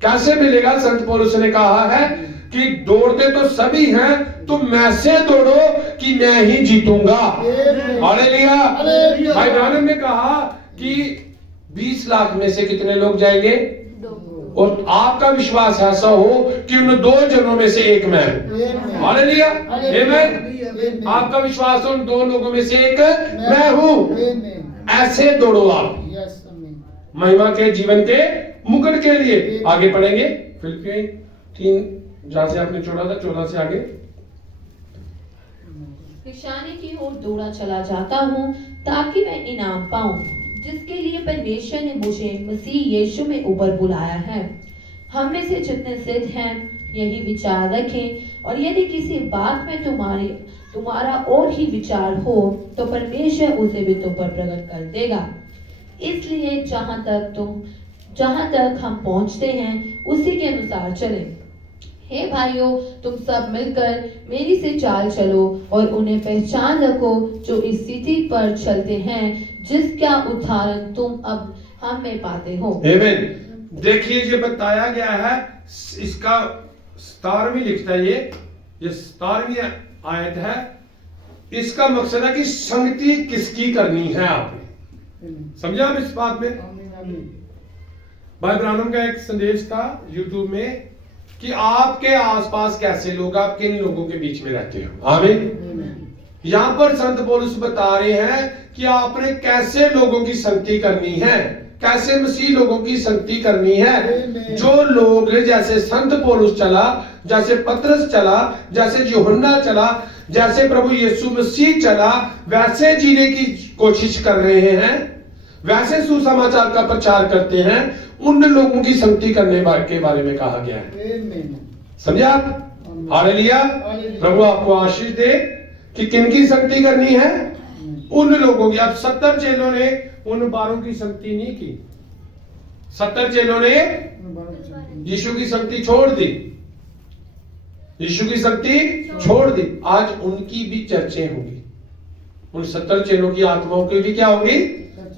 कैसे मिलेगा? संत पौलुस ने कहा है कि दौड़ते तो सभी हैं, तुम मैं से दौड़ो कि मैं ही जीतूंगा। हालेलुया। भाई ब्रानम ने कहा कि 20 लाख में से कितने लोग जाएंगे? और आपका विश्वास ऐसा हो कि उन 2 जनों में से एक मैं हूं। हालेलुया। आमीन। आपका विश्वास उन दो लोगों में से एक मैं हूं। ऐसे दौड़ो आप महिमा के जीवन के मुकुट के लिए। आगे पढ़ेंगे फिलिप्पियों 3 जहां से आपने छोड़ा था 14 से आगे। निशाने की ओर दौड़ा चला जाता हूँ ताकि मैं इनाम पाऊं जिसके लिए परमेश्वर ने मुझे मसीह यीशु में ऊपर बुलाया है। हम में से जितने सिद्ध हैं यही विचार रखें, और यदि किसी बात में तुम्हारा और ही विचार हो तो परमेश्वर उसे भी तुम पर प्रकट कर देगा। इसलिए जहां तक हम पहुंचते हैं उसी के अनुसार चलें। हे भाइयों, तुम सब मिलकर मेरी से चाल चलो और उन्हें पहचान रखो जो इस स्थिति पर चलते हैं जिसका उदाहरण तुम अब हम में पाते हो। आमीन। देखिए ये बताया गया है, इसका 17वीं लिखता है ये 17वीं आयत है। इसका मकसद है कि संगति किसकी करनी है। आपने समझा आप इस बात में? भाई ब्राह्मण का एक संदेश था यूट्यूब में कि आपके आसपास कैसे लोग, आप किन लोगों के बीच में रहते हो। आमीन। यहां पर संत पौलुस बता रहे हैं कि आपने कैसे लोगों की संगति करनी है, कैसे मसीह लोगों की संगति करनी है। जो लोग जैसे संत पौलुस चला, जैसे पतरस चला, जैसे यूहन्ना चला, जैसे प्रभु यीशु मसीह चला, वैसे जीने की कोशिश कर रहे हैं, वैसे सुसमाचार का प्रचार करते हैं, उन लोगों की संगति करने के बारे में कहा गया है। समझे आप? हालेलुया। प्रभु आपको आशीष दे कि किनकी संगति करनी है? उन लोगों की। अब 70 चेलों ने उन 12 की संगति नहीं की। 70 चेलों ने यीशु की संगति छोड़ दी, यीशु की संगति छोड़ दी। आज उनकी भी चर्चे होंगी, उन 70 चेलों की आत्माओं की भी क्या होंगी?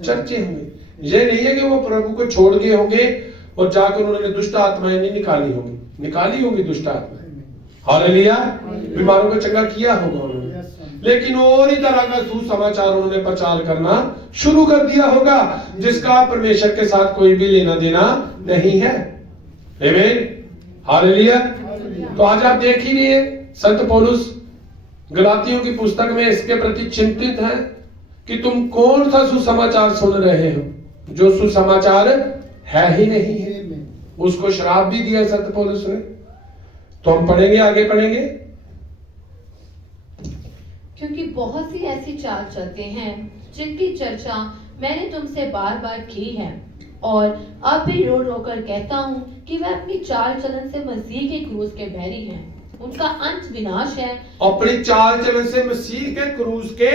चर्चे होंगे। ये नहीं है कि वो प्रभु को छोड़ गए होंगे और जाकर उन्होंने दुष्ट आत्माएं नहीं निकाली होंगी, निकाली होंगी दुष्ट आत्माएं। हालेलुया। बीमारों को चंगा किया होगा उन्होंने, लेकिन और ही तरह का सुसमाचार उन्होंने प्रचार करना शुरू कर दिया होगा जिसका परमेश्वर के साथ कोई भी लेना देना नहीं है। आमीन। हालेलुया। तो आज आप देख ही रहे हैं संत पौलुस गलातियों की पुस्तक में इसके प्रति चिंतित है कि तुम कौन सा सुसमाचार सुन रहे हो जो सुसमाचार है ही नहीं है। उसको श्राप भी दिया संत पौलुस ने। तो हम पढ़ेंगे, आगे पढ़ेंगे। क्योंकि बहुत सी ऐसी चाल चलते हैं जिनकी चर्चा मैंने तुमसे बार बार की है, और अब भी रो रो कर कहता हूँ कि वे अपनी चाल चलन से मसीह के क्रूस के बैरी हैं। उनका अंत विनाश है। अपनी चाल चलन से मसीह के क्रूस के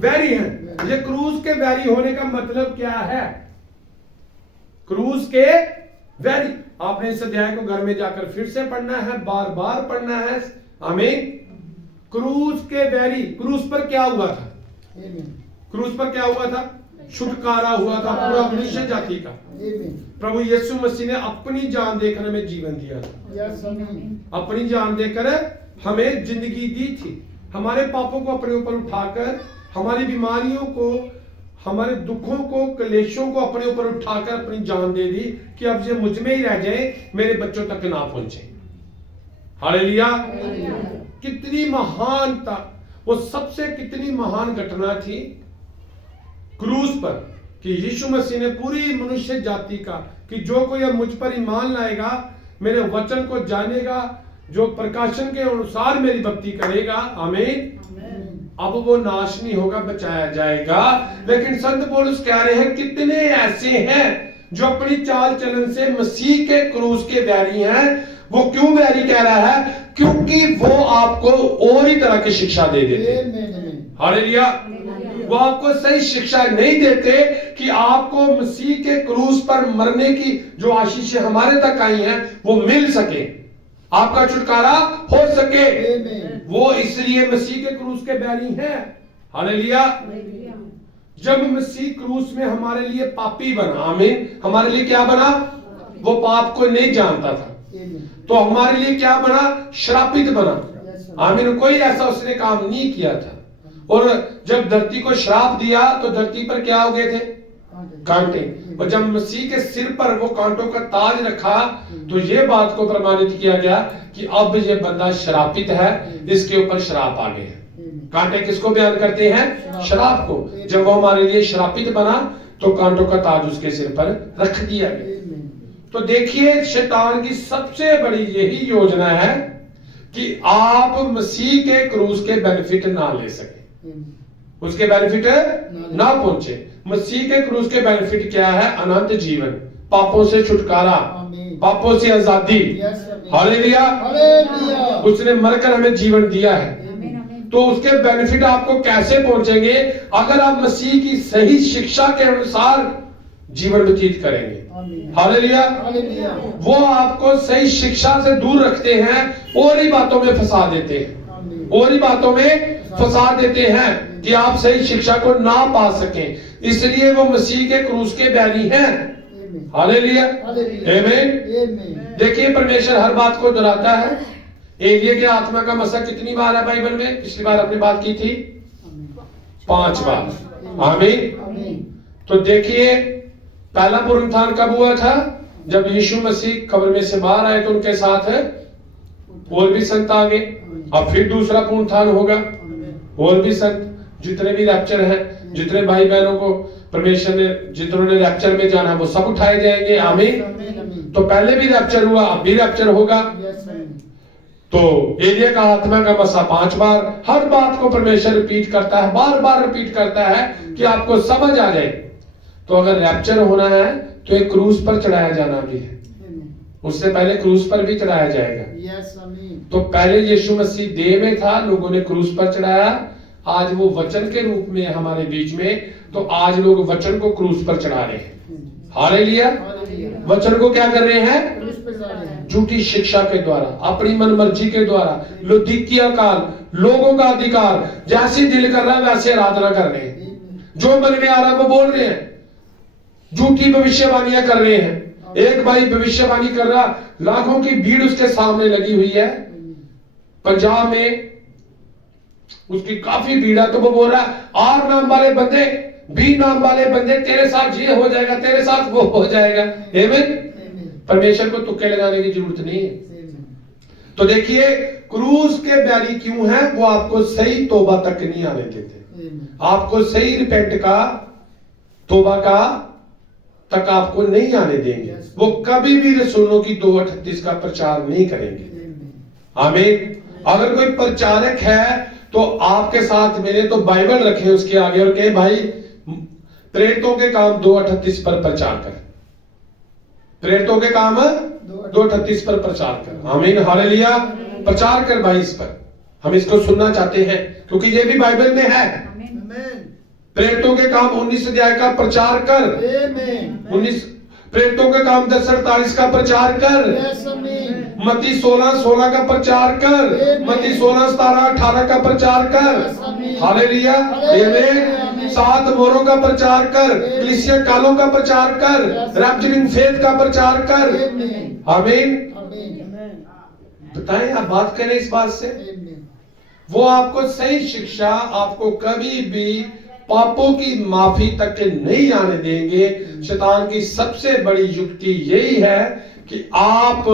बैरी हैं। ये क्रूस के बैरी होने का मतलब क्या है? क्रूस के बैरी। आपने इस अध्याय को घर में जाकर फिर से पढ़ना है, बार बार पढ़ना है। आमीन। क्रूस के बैरी। क्रूस पर क्या हुआ था? क्रूस पर क्या हुआ था? छुटकारा हुआ था पूरा मनुष्य जाति का। प्रभु यीशु मसीह ने अपनी जान देकर हमें जीवन दिया था। अपनी जान देकर हमें जिंदगी दी थी। हमारे पापों को अपने ऊपर उठाकर, हमारी बीमारियों को, हमारे दुखों को, क्लेशों को अपने ऊपर उठाकर अपनी जान दे दी कि अब ये मुझ में ही रह जाए, मेरे बच्चों तक ना पहुंचे। हालेलुया। कितनी महानता, वो सबसे कितनी महान घटना थी क्रूस पर कि यीशु मसीह ने पूरी मनुष्य जाति का कि जो कोई अब मुझ पर ईमान लाएगा, मेरे वचन को जानेगा, जो प्रकाशन के अनुसार मेरी भक्ति करेगा, आमीन, अब वो नाश नहीं होगा, बचाया जाएगा। लेकिन संत पौलुस कह रहे हैं कितने ऐसे हैं जो अपनी चाल चलन से मसीह के क्रूस के बैरी हैं। वो क्यों बैरी कह रहा है? क्योंकि वो आपको और ही तरह की शिक्षा दे देते। हालेलुया। वो आपको सही शिक्षा नहीं देते कि आपको मसीह के क्रूस पर मरने की जो आशीषें हमारे तक आई हैं वो मिल सके, आपका छुटकारा हो सके। वो इसलिए मसीह के क्रूस के बैरी हैं। हालेलुया। जब मसीह क्रूस में हमारे लिए पापी बना, आमीन, हमारे लिए क्या बना? वो पाप को नहीं जानता था, तो हमारे लिए क्या बना? श्रापित बना। आमीन। कोई ऐसा उसने काम नहीं किया था। और जब धरती को श्राप दिया तो धरती पर क्या हो गए थे? कांटे। और जब मसीह के सिर पर वो कांटों का ताज रखा तो ये बात को प्रमाणित किया गया कि अब ये बंदा श्रापित है, इसके ऊपर श्राप आ गया। कांटे किसको बयान करते हैं? शराब को। जब वो हमारे लिए श्रापित बना तो कांटों का ताज उसके सिर पर रख दिया गया। तो देखिए, शैतान की सबसे बड़ी यही योजना है कि आप मसीह के क्रूस के बेनिफिट ना ले सके, उसके बेनिफिट ना पहुंचे। मसीह के क्रूस के बेनिफिट क्या है? अनंत जीवन, पापों से छुटकारा, पापों से आजादी। हालेलुया। उसने मरकर हमें जीवन दिया है। तो उसके बेनिफिट आपको कैसे पहुंचेंगे? अगर आप मसीह की सही शिक्षा के अनुसार जीवन व्यतीत करेंगे। हालेलुया। वो आपको सही शिक्षा से दूर रखते हैं, और ही बातों में फंसा देते हैं, और ही बातों में फंसा देते हैं कि आप सही शिक्षा को ना पा सकें। इसलिए वो मसीह के क्रूस के बैरी हैं। हालेलुया। आमीन। देखिए, परमेश्वर हर बात को दोहराता है। एलिया के आत्मा का मसा कितनी बार है बाइबल में? पिछली बार आपने बात की थी 5 बार। आमीन। तो देखिए, पहला पुनरुत्थान कब हुआ था? जब यीशु मसीह कब्र में से बाहर आए तो उनके साथ और भी संत आ गए। अब फिर दूसरा पुनरुत्थान होगा, और भी संत, जितने भी रैप्चर हैं, जितने भाई बहनों को परमेश्वर ने, जिन्होंने रैप्चर में जाना, वो सब उठाए जाएंगे। आमीन। तो पहले भी रैप्चर हुआ, अब भी रैप्चर होगा। तो एलिया का आत्मा का मसा 5 बार, हर बात को परमेश्वर रिपीट करता है, बार बार रिपीट करता है कि आपको समझ आ जाए। तो अगर रैप्चर होना है तो एक क्रूस पर चढ़ाया जाना भी है, उससे पहले क्रूस पर भी चढ़ाया जाएगा। तो पहले यीशु मसीह देह में था, लोगों ने क्रूस पर चढ़ाया। आज वो वचन के रूप में हमारे बीच में, तो आज लोग वचन को क्रूस पर चढ़ा रहे हैं। हालेलुया। वचन को क्या कर रहे हैं? झूठी शिक्षा के द्वारा, अपनी मनमर्जी के द्वारा, लौदीकिया काल, लोगों का अधिकार, जैसे दिल कर रहा है वैसे आराधना कर रहे हैं, जो मन में आ रहा है वो बोल रहे हैं, झूठी भविष्यवाणियां कर रहे हैं। एक भाई भविष्यवाणी कर रहा, लाखों की भीड़ उसके सामने लगी हुई है, पंजाब में उसकी काफी भीड़ है, तो वो बोल रहा है, आर नाम वाले बंदे, बी नाम वाले बंदे, तेरे साथ ये हो जाएगा, तेरे साथ वो हो जाएगा। आमीन। परमेश्वर को तुक्के लगाने की जरूरत नहीं है। तो देखिए, क्रूस के बैरी क्यों है? वो आपको सही तौबा तक नहीं आने देते, आपको सही रिपेंट का, तौबा का तक आपको नहीं आने देंगे। वो कभी भी रसूलों की 2:38 का प्रचार नहीं करेंगे। आमीन। अगर कोई प्रचारक है तो आपके साथ मैंने तो बाइबल रखे उसके आगे और कहे, भाई प्रेरितों के काम 2:38 पर प्रचार कर, प्रेरितों के काम 2:38 पर प्रचार कर। आमीन। हालेलुया। प्रचार कर भाई इस पर, हम इसको सुनना चाहते हैं, क्योंकि ये भी बाइबल में है। प्रेरितों के काम 19 अध्याय का प्रचार कर। 19 प्रेरितों के काम 10:48 का प्रचार कर। मत्ती 16:16 का प्रचार कर। मत्ती 16:17-18 का प्रचार कर। हालेलुया। आमीन। 7 मोहरों का प्रचार कर, कलीसिया कालों का प्रचार कर, रैप्चरिंग फेथ का प्रचार कर। आमीन। बताएं, आप बात करें इस बात से। वो आपको सही शिक्षा, आपको कभी भी पापों की माफी तक नहीं आने देंगे। शैतान की सबसे बड़ी युक्ति यही है कि आप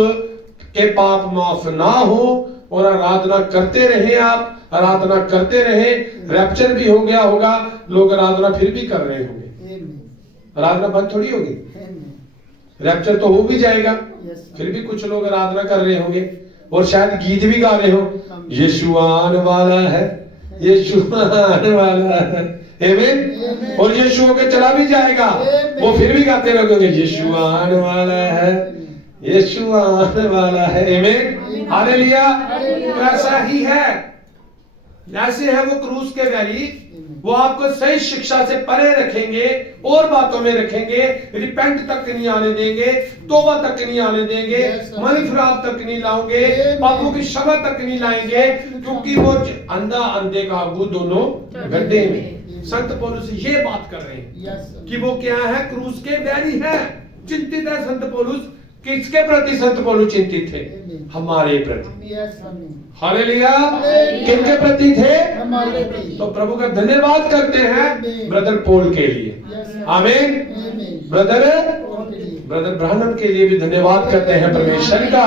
के पाप माफ ना हो और आराधना करते रहे, आप आराधना करते रहे। रैप्चर भी हो गया होगा, लोग आराधना फिर भी कर रहे होंगे, आराधना बंद थोड़ी होगी। रैप्चर तो हो भी जाएगा, फिर भी कुछ लोग आराधना कर रहे होंगे, और शायद गीत भी गा रहे हो, यीशु आने वाला है, यीशु आने वाला है। आमीन। और यीशु के चला भी जाएगा, वो फिर भी गाते रहोगे, यीशु आने वाला है, यीशु आने वाला है। आमीन। हालेलुया। तो ऐसा ही है, ऐसे है वो क्रूस के बैरी। वो आपको सही शिक्षा से परे रखेंगे, और बातों में रखेंगे, रिपेंट तक नहीं आने देंगे, तौबा तक नहीं आने देंगे, मन फिराव तक नहीं लाओगे, पापों की क्षमा तक नहीं लाएंगे, क्योंकि वो अंधा अंधे का आगू दोनों गड्ढे में। संत पौलुस ये बात कर रहे हैं कि वो क्या है? क्रूस के बैरी है, चिंतित है संत पौलुस। किसके प्रति संत पौलुस चिंतित थे? हमारे प्रति। हालेलुया। किनके प्रति थे? हमारे प्रति। तो प्रभु का धन्यवाद करते हैं ब्रदर पॉल के लिए। आमीन। ब्रदर ब्रहनम के लिए भी धन्यवाद करते हैं परमेश्वर का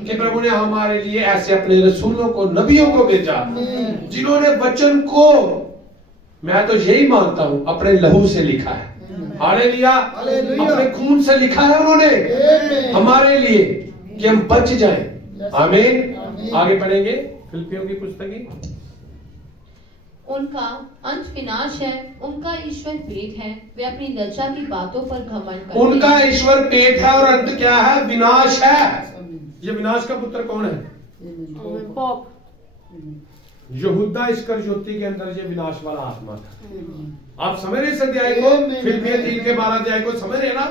कि प्रभु ने हमारे लिए ऐसे अपने रसूलों को, नबियों को भेजा, जिन्होंने वचन को, मैं तो यही मानता हूं, अपने लहू से लिखा है। हालेलुया, अपने खून से लिखा है उन्होंने हमारे लिए कि हम बच जाएं। आमीन। आगे पढ़ेंगे फिलिप्पियों की पुस्तक। उनका अंत विनाश है, उनका ईश्वर पेट है, वे अपनी लज्जा की बातों पर घमंड करते हैं। उनका ईश्वर पेट है और अंत क्या है? विनाश है। ये विनाश का पुत्र कौन है? पॉप। यहूदा इस्करियोती के अंदर ये विनाश वाला आत्मा था। आप समझ रहे इस अध्याय को? फिलिप्पियों 3 के 12 अध्याय को समझ रहे ना?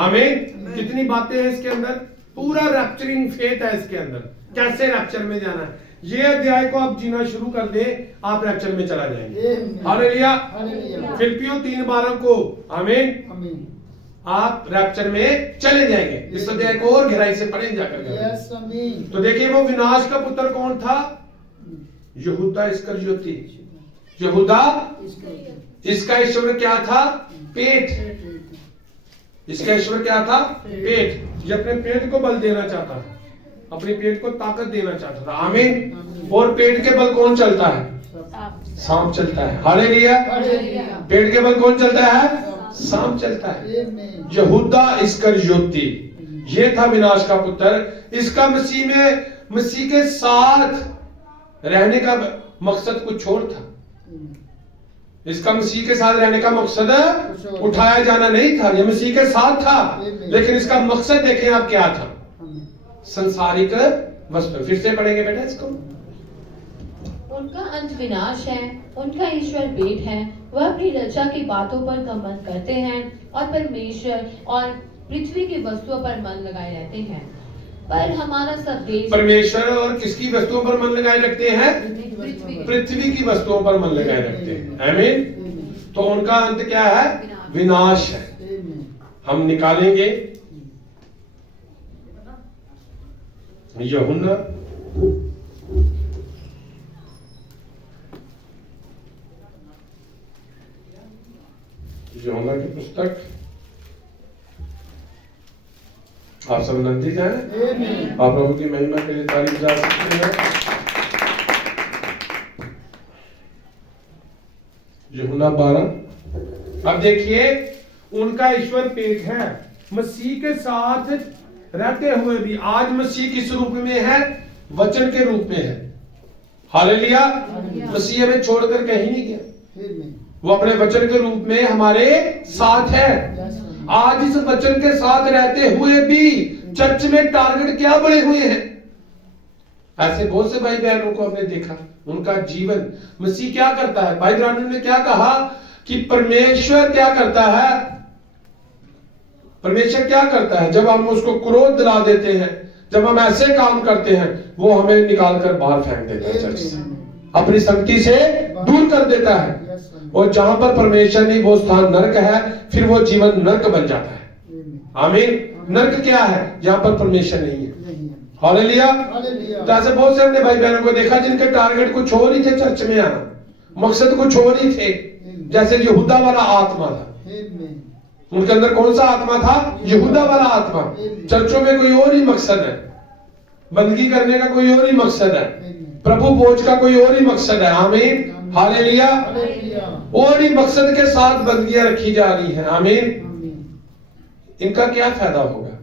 आमीन। कितनी बातें हैं इसके अंदर, पूरा रैप्चरिंग फेथ है इसके अंदर, कैसे रैप्चर में जाना है। ये अध्याय को आप जीना शुरू कर दे, आप रैप्चर में चला जाएंगे। हालेलुया। फिलिप्पियों 3:12 को, आमीन, आप रैप्चर में चले जाएंगे। इस अध्याय को और गहराई से पढ़ें जाकर। तो देखिए वो विनाश का पुत्र कौन था? यहूदा इस्करियोती। यहूदा, इसका ईश्वर क्या था? पेट। इसका ईश्वर क्या था? पेट। ये अपने पेट को बल देना चाहता था, अपने पेट को ताकत देना चाहता था। आमीन। और पेट के बल कौन चलता है? सांप चलता है। हालेलुया। पेट के बल कौन चलता है? सांप चलता है। यहूदा इस्करियोती, ये था विनाश का पुत्र। इसका मसीह के साथ रहने का मकसद कुछ और था। इसका मसीह के साथ रहने का मकसद उठाया जाना नहीं था, ये मसीह के साथ था, लेकिन इसका मकसद देखें आप क्या था? संसारिक वस्तु। फिर से पढ़ेंगे बेटा इसको। उनका अंत विनाश है, उनका ईश्वर पेट है, वह अपनी लज्जा की बातों पर घमंड करते हैं और परमेश्वर और पृथ्वी की वस्तुओं पर मन लगाए रहते हैं। पर हमारा सब देश परमेश्वर और किसकी वस्तुओं पर मन लगाए रखते हैं? पृथ्वी की वस्तुओं पर मन लगाए रखते हैं। आमीन। तो उनका अंत क्या है? विनाश है। हम निकालेंगे यूहन्ना की पुस्तक। आप सब नजदीक हैं? आप प्रभु की महिमा के लिए तारीफ जा सकते हैं। यूहन्ना 12। अब देखिए, उनका ईश्वर पेट है, मसीह के साथ रहते हुए भी आज मसीह किस रूप में है? वचन के रूप में है। हालेलुया। मसीह हमें छोड़कर कहीं नहीं गया, वो अपने वचन के रूप में हमारे साथ है। आज इस वचन के साथ रहते हुए भी चर्च में टारगेट क्या बने हुए हैं? ऐसे बहुत से भाई बहनों को हमने देखा, उनका जीवन मसीह क्या करता है। भाई ब्राह्मण ने क्या कहा कि परमेश्वर क्या करता है? परमेश्वर क्या करता है? जब हम उसको क्रोध दिला देते हैं, जब हम ऐसे काम करते हैं, वो हमें निकालकर बाहर फेंक देता है, चर्च से अपनी संगति से दूर कर देता है। और जहां पर परमेश्वर नहीं, वो स्थान नरक है, फिर वो जीवन नरक बन जाता है। आमीन। नरक क्या है? जहां पर परमेश्वर नहीं है। हालेलुया। तो ऐसे बहुत से अपने भाई बहनों को देखा जिनके टारगेट कुछ और ही थे, चर्च में आना, मकसद कुछ और ही थे। जैसे यहूदा वाला आत्मा था, उनके अंदर कौन सा आत्मा था? यहूदा वाला आत्मा। चर्चों में कोई और ही मकसद है, बंदगी करने का कोई और ही मकसद है, प्रभु भोज का कोई और ही मकसद है। आमीन। हालेलुया। और ही मकसद के साथ बंदगियां रखी जा रही हैं। आमीन। इनका क्या फायदा होगा?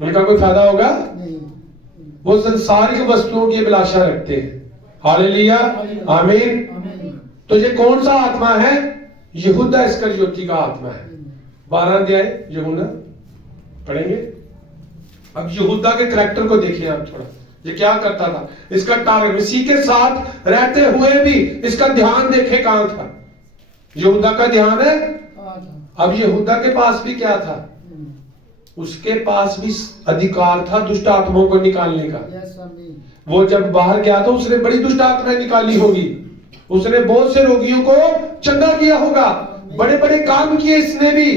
उनका कोई फायदा होगा? वो संसारिक वस्तुओं की अभिलाषा रखते हैं। हालेलुया। आमीन। तो ये कौन सा आत्मा है? यहूदा इस्करियोती का आत्मा है। 12 अध्याय यूहन्ना पढ़ेंगे। अब यहूदा के करैक्टर को देखिए आप थोड़ा, ये क्या करता था? इसका टारगेट मसीह के साथ रहते हुए भी इसका ध्यान देखे कहां था? यहूदा का ध्यान है। अब यहूदा के पास भी क्या था? उसके पास भी अधिकार था दुष्ट आत्माओं को निकालने का। वो जब बाहर गया था, उसने बड़ी दुष्ट आत्माएं निकाली होगी, उसने बहुत से रोगियों को चंगा किया होगा, बड़े बड़े काम किए इसने भी।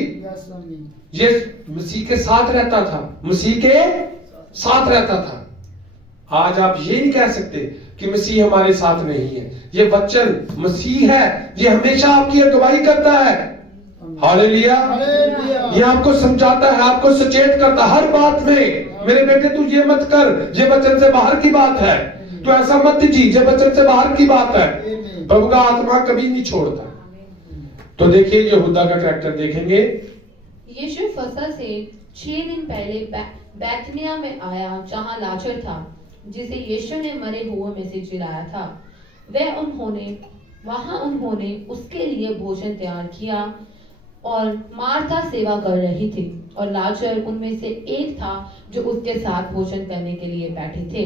ये मसीह के साथ रहता था, मसीह के साथ रहता था। आज आप ये नहीं कह सकते कि मसीह हमारे साथ नहीं है। ये वचन मसीह है, ये हमेशा आपकी अगुवाई करता है। हालेलुया। ये आपको समझाता है, आपको सचेत करता है हर बात में। मेरे बेटे तू ये मत कर, ये वचन से बाहर की बात है, तो ऐसा मत जी, ये वचन से बाहर की बात है। प्रभु का आत्मा कभी नहीं छोड़ता। तो देखिए यहूदा का कैरेक्टर देखेंगे। यीशु फसह से 6 दिन पहले बैतनिया में आया, जहां लाजर था, जिसे यीशु ने मरे हुए में से जिलाया था। वहां उन्होंने उसके लिए भोजन तैयार किया और मार्था सेवा कर रही थी और लाजर उनमें से एक था जो उसके साथ भोजन करने के लिए बैठे थे।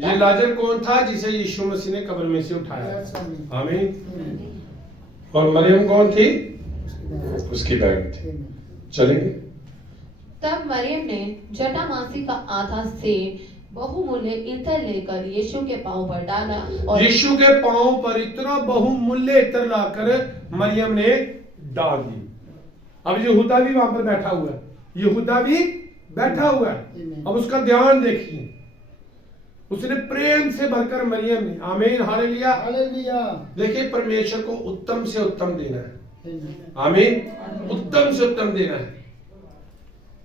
ये लाजर कौन था? जिसे यीशु मसीह ने कब्र में से उठाया। आमीन। और मरियम कौन थी? उसकी बहन थी। चलेंगे। तब मरियम ने जटामासी का आधा सेर बहुमूल्य इत्र लेकर यीशु के पांव पर डाला और यीशु के पांव पर इतना बहुमूल्य इत्र लाकर मरियम ने डाल दी। अब यहूदा भी वहां पर बैठा हुआ है, यहूदा भी बैठा हुआ है। अब उसका ध्यान देखिए, उसने प्रेम से भरकर मरियम ने, आमीन, हालेलुया, हालेलुया। देखिए परमेश्वर को उत्तम से उत्तम देना है। आमीन, उत्तम से उत्तम देना है।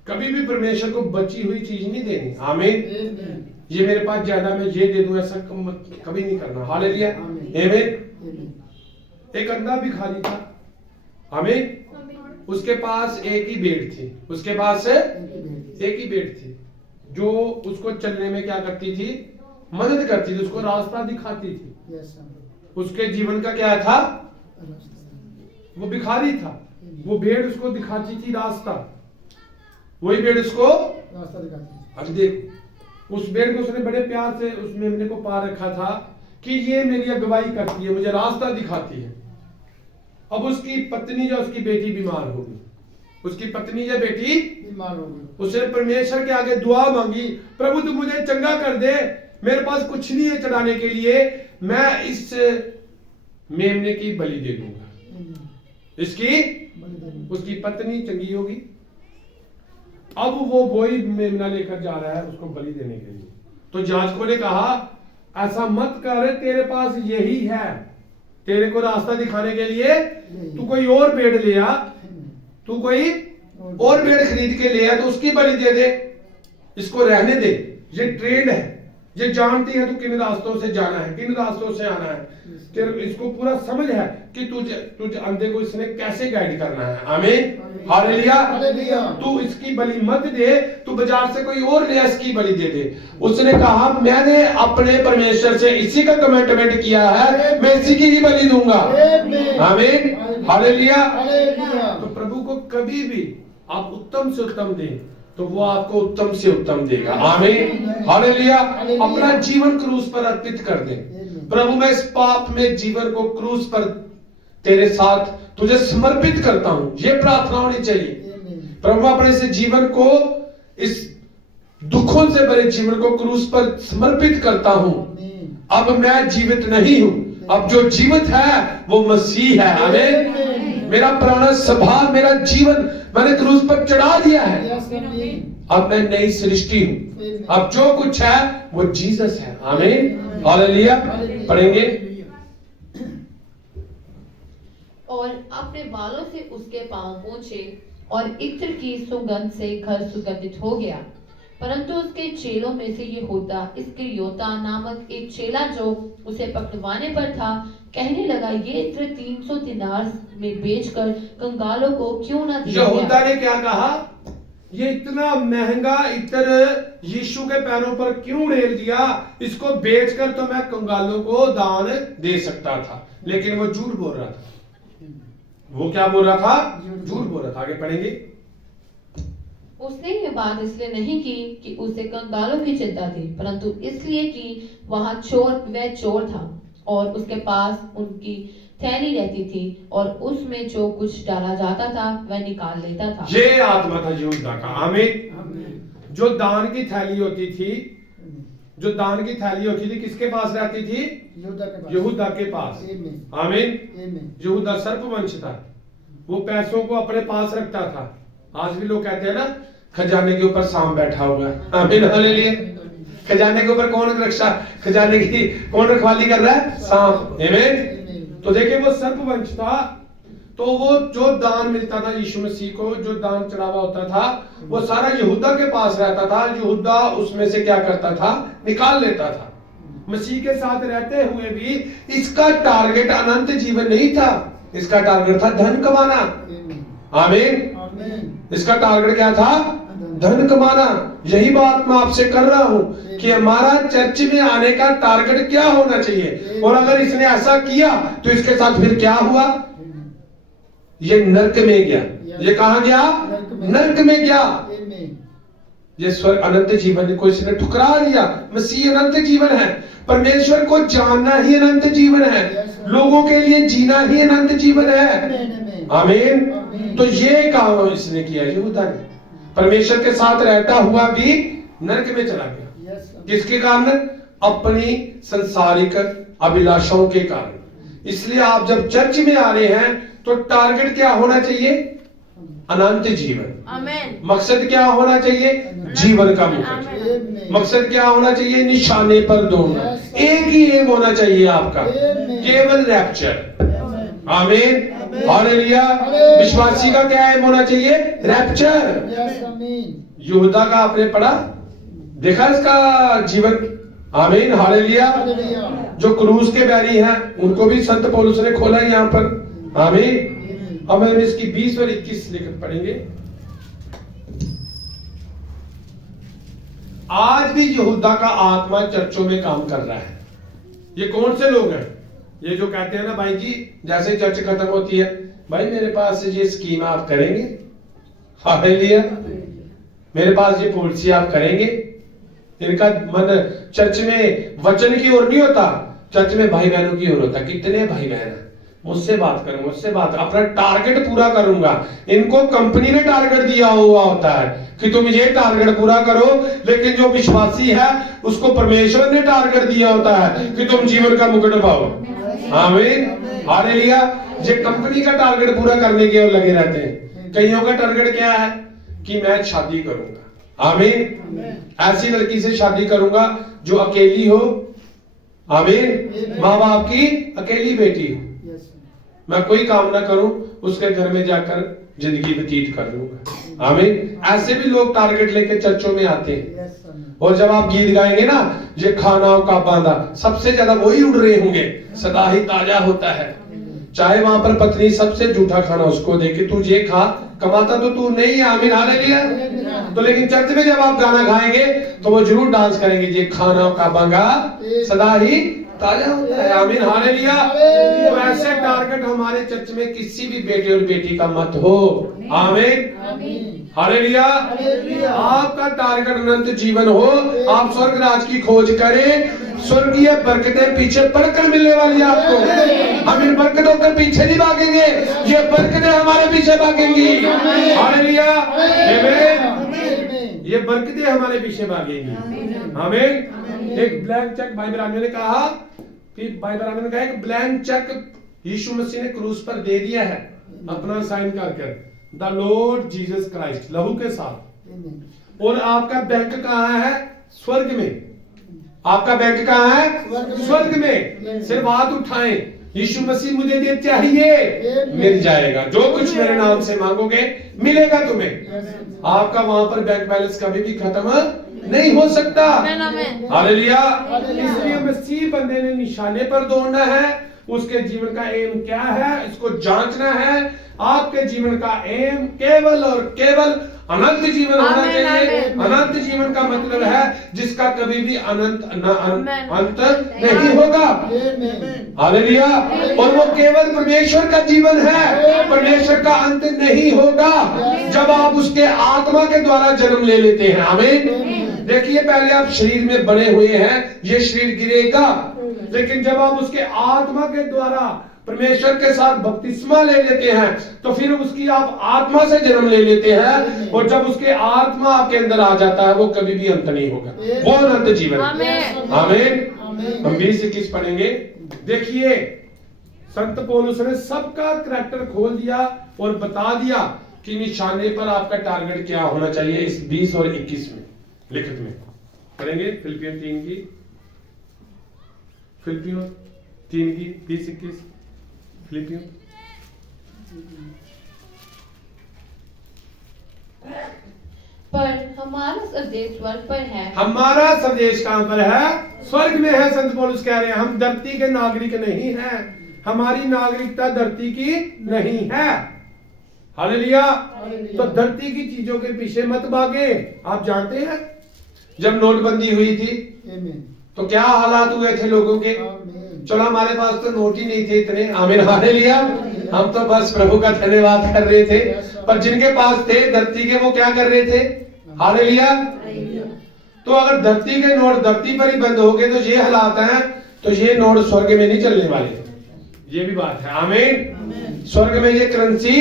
कभी भी परमेश्वर को बची हुई चीज नहीं देनी। आमीन। ये मेरे पास ज्यादा, मैं ये दे दूं, ऐसा कभी नहीं करना। हालेलुया, आमीन। एक अंधा भिखारी था। आमीन। उसके पास एक ही भेड़ थी, उसके पास एक ही भेड़ थी जो उसको चलने में क्या करती थी? मदद करती थी, उसको रास्ता दिखाती थी। उसके जीवन का क्या था? वो भिखारी था, वो भेड़ उसको दिखाती थी रास्ता, वही भेड़ उसको रास्ता दिखाती। अब देखो, उस भेड़ को उसने बड़े प्यार से उस मेमने को पा रखा था कि ये मेरी अगुवाई करती है, मुझे रास्ता दिखाती है। अब उसकी पत्नी या उसकी बेटी बीमार हो गई, उसकी पत्नी या बेटी बीमार हो गई। उसने परमेश्वर के आगे दुआ मांगी, प्रभु तू मुझे चंगा कर दे, मेरे पास कुछ नहीं है चढ़ाने के लिए, मैं इस मेमने की बलि दे दूंगा, इसकी। उसकी पत्नी चंगी होगी, अब वो वही मेमना लेकर जा रहा है उसको बलि देने के लिए। तो याजकों ने कहा ऐसा मत कर, तेरे पास यही है, तेरे को रास्ता दिखाने के लिए तू कोई और भेड़ ले आ, तू कोई और भेड़ खरीद के ले आ, तो उसकी बलि दे दे, इसको रहने दे। ये ट्रेंड है, ये जानती है तू किन रास्तों से जाना है, किन रास्तों से आना है, तेरे इसको पूरा समझ है कि तुझे अंधे को इसने कैसे गाइड करना है। आमीन, हालेलुया। तू इसकी बलि मत दे, तू बाजार से कोई और ले इसकी बलि दे दे। उसने कहा मैंने अपने परमेश्वर से इसी का कमिटमेंट किया है, मैं इसी की ही बलि दूंगा। आमीन, हालेलुया। तो प्रभु को कभी भी आप उत्तम से उत्तम दें तो वो आपको उत्तम से उत्तम देगा। आमीन, हालेलुया। अपना जीवन क्रूस पर अर्पित कर दें। प्रभु मैं इस पाप में जीवन को क्रूस पर तेरे साथ तुझे समर्पित करता हूं, ये प्रार्थना होनी चाहिए। प्रभु अपने से जीवन को, इस दुखों से भरे जीवन को क्रूस पर समर्पित करता हूं। अब मैं जीवित नहीं हूं, अब जो जीवित है वो मसीह है। आमीन। मेरा पुराना स्वभाव, मेरा जीवन मैंने क्रूस पर चढ़ा दिया है, अब मैं नई सृष्टि हूं, अब जो कुछ है वो जीसस है। आमीन, हालेलुया। पढ़ेंगे। और अपने बालों से उसके पांव पोंछे और इत्र की सुगंध से घर सुगंधित हो गया। परंतु उसके चेलों में से यहूदा इस्करियोता नामक एक चेला जो उसे पकड़वाने पर था, कहने लगा ये इत्र 300 दिनार में बेचकर कंगालों को क्यों ना दिया यहूदा गया? ने क्या कहा? ये इतना महंगा इत्र यीशु के पैरों पर क्यों ढेल दिया? इसको बेचकर तो मैं कंगालों को दान दे सकता था। लेकिन वो झूठ बोल रहा था। वो क्या बोल रहा था? झूठ बोल रहा था। आगे पढ़ेंगे। उसने ये बात इसलिए नहीं की कि उसे कंगालों की चिंता थी, परंतु इसलिए कि वह चोर था और उसके पास उनकी थैली रहती थी और उसमें जो कुछ डाला जाता था वह निकाल लेता था। ये आत्मा था यहूदा का। आमीन। जो दान की थैली होती थी, जो दान की थैली होती थी किसके पास रहती थी? यहूदा के पास। आमीन। यहूदा सर्पवंश था, वो पैसों को अपने पास रखता था। आज भी लोग कहते हैं ना खजाने के ऊपर सांप बैठा हुआ है। आमीन, हालेलुया। खजाने के ऊपर कौन रक्षा, खजाने की कौन रखवाली कर रहा है? सांप। आमीन। तो देखिए वो सर्पवंश था, तो वो जो दान मिलता था यीशु मसीह को, जो दान चढ़ावा होता था, वो सारा यहूदा के पास रहता था। यहूदा उसमें से क्या करता था, निकाल लेता था। मसीह के साथ रहते हुए भी इसका टारगेट अनंत जीवन नहीं था, इसका टारगेट था धन कमाना। आमीन। इसका टारगेट क्या था, धन कमाना। यही बात मैं आपसे कर रहा हूं कि हमारा चर्च में आने का टारगेट क्या होना चाहिए, और अगर इसने ऐसा किया तो इसके साथ फिर क्या हुआ, ये नरक में गया। ये कहां गया, नरक में गया। ये स्वर्ग अनंत जीवन को इसने ठुकरा दिया। मसीह अनंत जीवन है, परमेश्वर को जानना ही अनंत जीवन है, लोगों के लिए जीना ही अनंत जीवन है। आमीन। तो ये काम इसने किया यहूदा ने, परमेश्वर के साथ रहता हुआ भी नरक में चला गया। किसके कारण, अपनी संसारिक अभिलाषाओं के कारण। इसलिए आप जब चर्च में आ रहे हैं तो टारगेट क्या होना चाहिए, अनंत जीवन। आमीन। मकसद क्या होना चाहिए, जीवन का मुकुट। मकसद क्या होना चाहिए, निशाने पर दौड़ना। एक ही एम होना चाहिए आपका, केवल रैप्चर। आमीन, हालेलुया। विश्वासी का क्या एम होना चाहिए, रैप्चर। यहूदा का आपने पढ़ा, देखा इसका जीवन। आमीन, हालेलुया। जो क्रूस के बैरी हैं उनको भी संत पौलुस ने खोला यहाँ पर। आमीन। अब हम इसकी 20 और 21 लिखत पढ़ेंगे। आज भी यहूदा का आत्मा चर्चों में काम कर रहा है। ये कौन से लोग हैं, ये जो कहते हैं ना भाई जी, जैसे चर्च खत्म होती है, भाई मेरे पास ये स्कीम आप करेंगे, हालेलुया, मेरे पास ये पॉलिसी आप करेंगे। इनका मन चर्च में वचन की ओर नहीं होता, चर्च में भाई बहनों की ओर होता। कितने भाई बहन है, मुझसे बात करो, मुझसे बात, अपना टारगेट पूरा करूंगा। इनको कंपनी ने टारगेट दिया हुआ होता है कि तुम ये टारगेट पूरा करो, लेकिन जो विश्वासी है उसको परमेश्वर ने टारगेट दिया होता है कि तुम जीवन का मुकुट पाओ। आमीन, हालेलुया। ये कंपनी का टारगेट पूरा करने की ओर लगे रहते हैं। कईयों का टारगेट क्या है कि मैं शादी करूंगा। आमीन। ऐसी लड़की से शादी करूंगा जो अकेली हो। आमीन। माँ बाप की अकेली बेटी हो, मैं कोई काम ना करूं, उसके घर में जाकर जिंदगी व्यतीत कर लूंगा। आमीन। ऐसे भी लोग टारगेट लेके चर्चों में आते हैं। और जब आप गीत गाएंगे ना, ये खाना का बांधा, सबसे ज्यादा वही उड़ रहे होंगे, सदा ही ताजा होता है। चाहे वहां पर पत्नी सबसे झूठा खाना उसको दे के तू ये खा, कमाता तो तू नहीं है। आमीन, हालेलुया। तो लेकिन चर्च में जब आप गाना गाएंगे तो वो जरूर डांस करेंगे, ये खाना का बांगा सदा ही ताजा होता है। आमीन, हालेलुया। तो ऐसे टारगेट हमारे चर्च में किसी भी बेटे और बेटी का मत हो। आमीन, हालेलुया। आपका टारगेट अनंत जीवन हो। आप स्वर्ग राज की खोज करें, स्वर्गीय बरकतें पीछे पड़कर मिलने वाली है आपको। हम इन बरकतों के पीछे नहीं भागेंगे, ये बरकतें हमारे पीछे भागेंगी। हालेलुया, आमीन। ये बरकतें हमारे पीछे भागेंगी। आमीन। एक ब्लैंक चेक भाई बहनों ने कहा कि भाई बहनों ने कहा एक ब्लैंक चेक यीशु मसीह ने क्रूस पर दे दिया है, अपना साइन करके, द लॉर्ड जीसस क्राइस्ट, लहू के साथ। और आपका बैंक कहाँ है, स्वर्ग में। आपका बैंक कहाँ है, स्वर्ग में। सिर्फ हाथ उठाएं, यीशु मसीह मुझे ये चाहिए, मिल जाएगा। जो कुछ मेरे नाम से मांगोगे मिलेगा तुम्हें। आपका वहां पर बैंक बैलेंस कभी भी खत्म नहीं हो सकता। हालेलुया। इसलिए मसीह बंदे ने निशाने पर दौड़ना है। उसके जीवन का एम क्या है, इसको जांचना है। आपके जीवन का एम केवल और केवल अनंत जीवन होना चाहिए। अनंत जीवन का मतलब है जिसका कभी भी अंत नहीं होगा। हालेलुया। और वो केवल परमेश्वर का जीवन है, परमेश्वर का अंत नहीं होगा जब आप उसके आत्मा के द्वारा जन्म ले लेते हैं। आमीन। देखिए, पहले आप शरीर में बने हुए हैं, ये शरीर गिरेगा, लेकिन जब आप उसके आत्मा के द्वारा परमेश्वर के साथ बपतिस्मा ले लेते हैं तो फिर उसकी आप आत्मा से जन्म ले लेते हैं। और जब उसके आत्मा आपके अंदर आ जाता है वो कभी भी अंत नहीं होगा, वो अनंत जीवन। आमीन। हम 20-21 पढ़ेंगे। देखिए, संत पौलुस ने सबका करैक्टर खोल दिया और बता दिया कि निशाने पर आपका टारगेट क्या होना चाहिए। इस 20 और 21 में लिखित में पढ़ेंगे। फिलिपियन 3 की 20-21 फिलिपियन पर हमारा संदेश स्वर्ग पर है। हमारा संदेश कहां पर है? स्वर्ग में है। संत पौलुस कह रहे हैं हम धरती के नागरिक नहीं हैं, हमारी नागरिकता धरती की नहीं है। हालेलुया। तो धरती की चीजों के पीछे मत भागे। आप जानते हैं जब नोटबंदी हुई थी तो क्या हालात हुए थे लोगों के? चलो हमारे पास तो नोट ही नहीं थे इतने, आमीन हालेलुया, हम तो बस प्रभु का धन्यवाद कर रहे थे। पर जिनके पास थे धरती के, वो क्या कर रहे थे? हालेलुया। तो अगर धरती के नोट धरती पर ही बंद हो गए तो ये हालात हैं, तो ये नोट स्वर्ग में नहीं चलने वाले। ये भी बात है, आमीन। स्वर्ग में ये करेंसी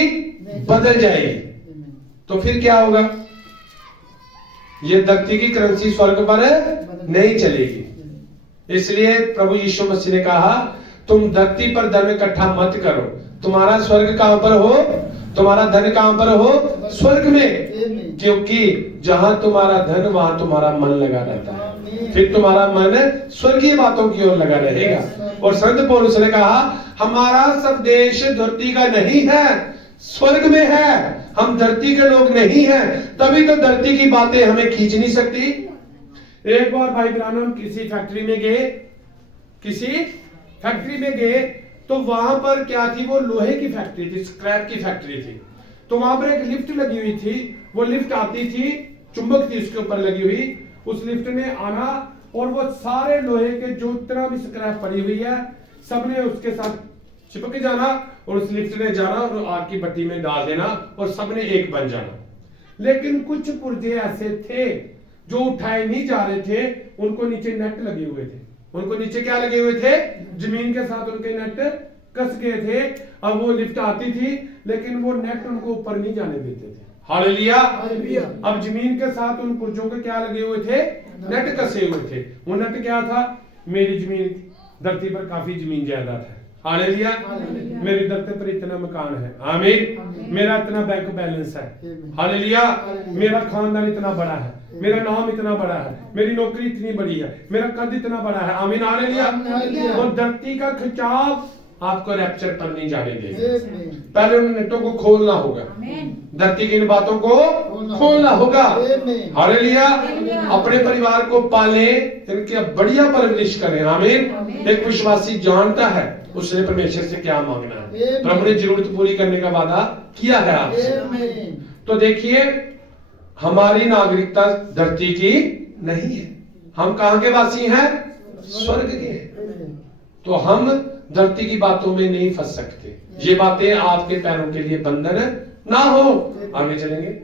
बदल जाएगी। तो फिर क्या होगा? ये धरती की करेंसी स्वर्ग पर नहीं चलेगी। इसलिए प्रभु यीशु मसीह ने कहा तुम धरती पर धन इकट्ठा मत करो। तुम्हारा स्वर्ग कहां पर हो? तुम्हारा धन कहां पर हो? स्वर्ग में। क्योंकि जहां तुम्हारा धन वहां तुम्हारा मन लगा रहता है, फिर तुम्हारा मन स्वर्गीय बातों की ओर लगा रहेगा। और संत पौलुस ने कहा हमारा सब देश धरती का नहीं है, स्वर्ग में है। हम धरती के लोग नहीं हैं, तभी तो धरती की बातें हमें खींच नहीं सकती। एक बार भाई ब्रानम किसी फैक्ट्री में गए तो वहां पर क्या थी? वो लोहे की फैक्ट्री थी, स्क्रैप की फैक्ट्री थी। तो वहां पर एक लिफ्ट लगी हुई थी। वो लिफ्ट आती थी, चुंबक थी उसके ऊपर लगी हुई। उस लिफ्ट ने आना और वो सारे लोहे के जो इतना भी स्क्रैप पड़ी हुई है सबने उसके साथ चिपक जाना और उस लिफ्ट ने जाना और आग की भट्टी में डाल देना और सबने एक बन जाना। लेकिन कुछ पुर्जे ऐसे थे जो उठाए नहीं जा रहे थे, उनको नीचे नेट लगे हुए थे। उनको नीचे क्या लगे हुए थे? जमीन के साथ उनके नेट कस गए थे। अब वो लिफ्ट आती थी लेकिन वो नेट उनको ऊपर नहीं जाने देते थे। हालेलुया। अब जमीन के साथ उन पुर्जों के क्या लगे हुए थे? नेट कसे हुए थे। वो नेट क्या था? मेरी जमीन, धरती पर काफी जमीन जायदाद है। हालेलुया। मेरी धरती पर इतना मकान है, आमीन। मेरा इतना बैंक बैलेंस है, हालेलुया। मेरा खानदान इतना बड़ा है, मेरा नाम इतना बड़ा है, मेरी नौकरी इतनी बड़ी है, मेरा कद इतना बड़ा है, आमीन हालेलुया। और धरती का खिंचाव आपको रैप्चर पर नहीं जाने देगा। पहले उन नेटों को खोलना होगा, धरती की इन बातों को खोलना होगा, हालेलुया। अपने परिवार को पाले, इनकी बढ़िया परवरिश करें, आमीन। एक विश्वासी जानता है उसने परमेश्वर से क्या मांगना है। प्रभु ने जरूरत पूरी करने का वादा किया है आपसे। तो देखिए हमारी नागरिकता धरती की नहीं है, हम कहां के वासी हैं? स्वर्ग के। तो हम धरती की बातों में नहीं फंस सकते। ये बातें आपके पैरों के लिए बंधन ना हो। आगे चलेंगे।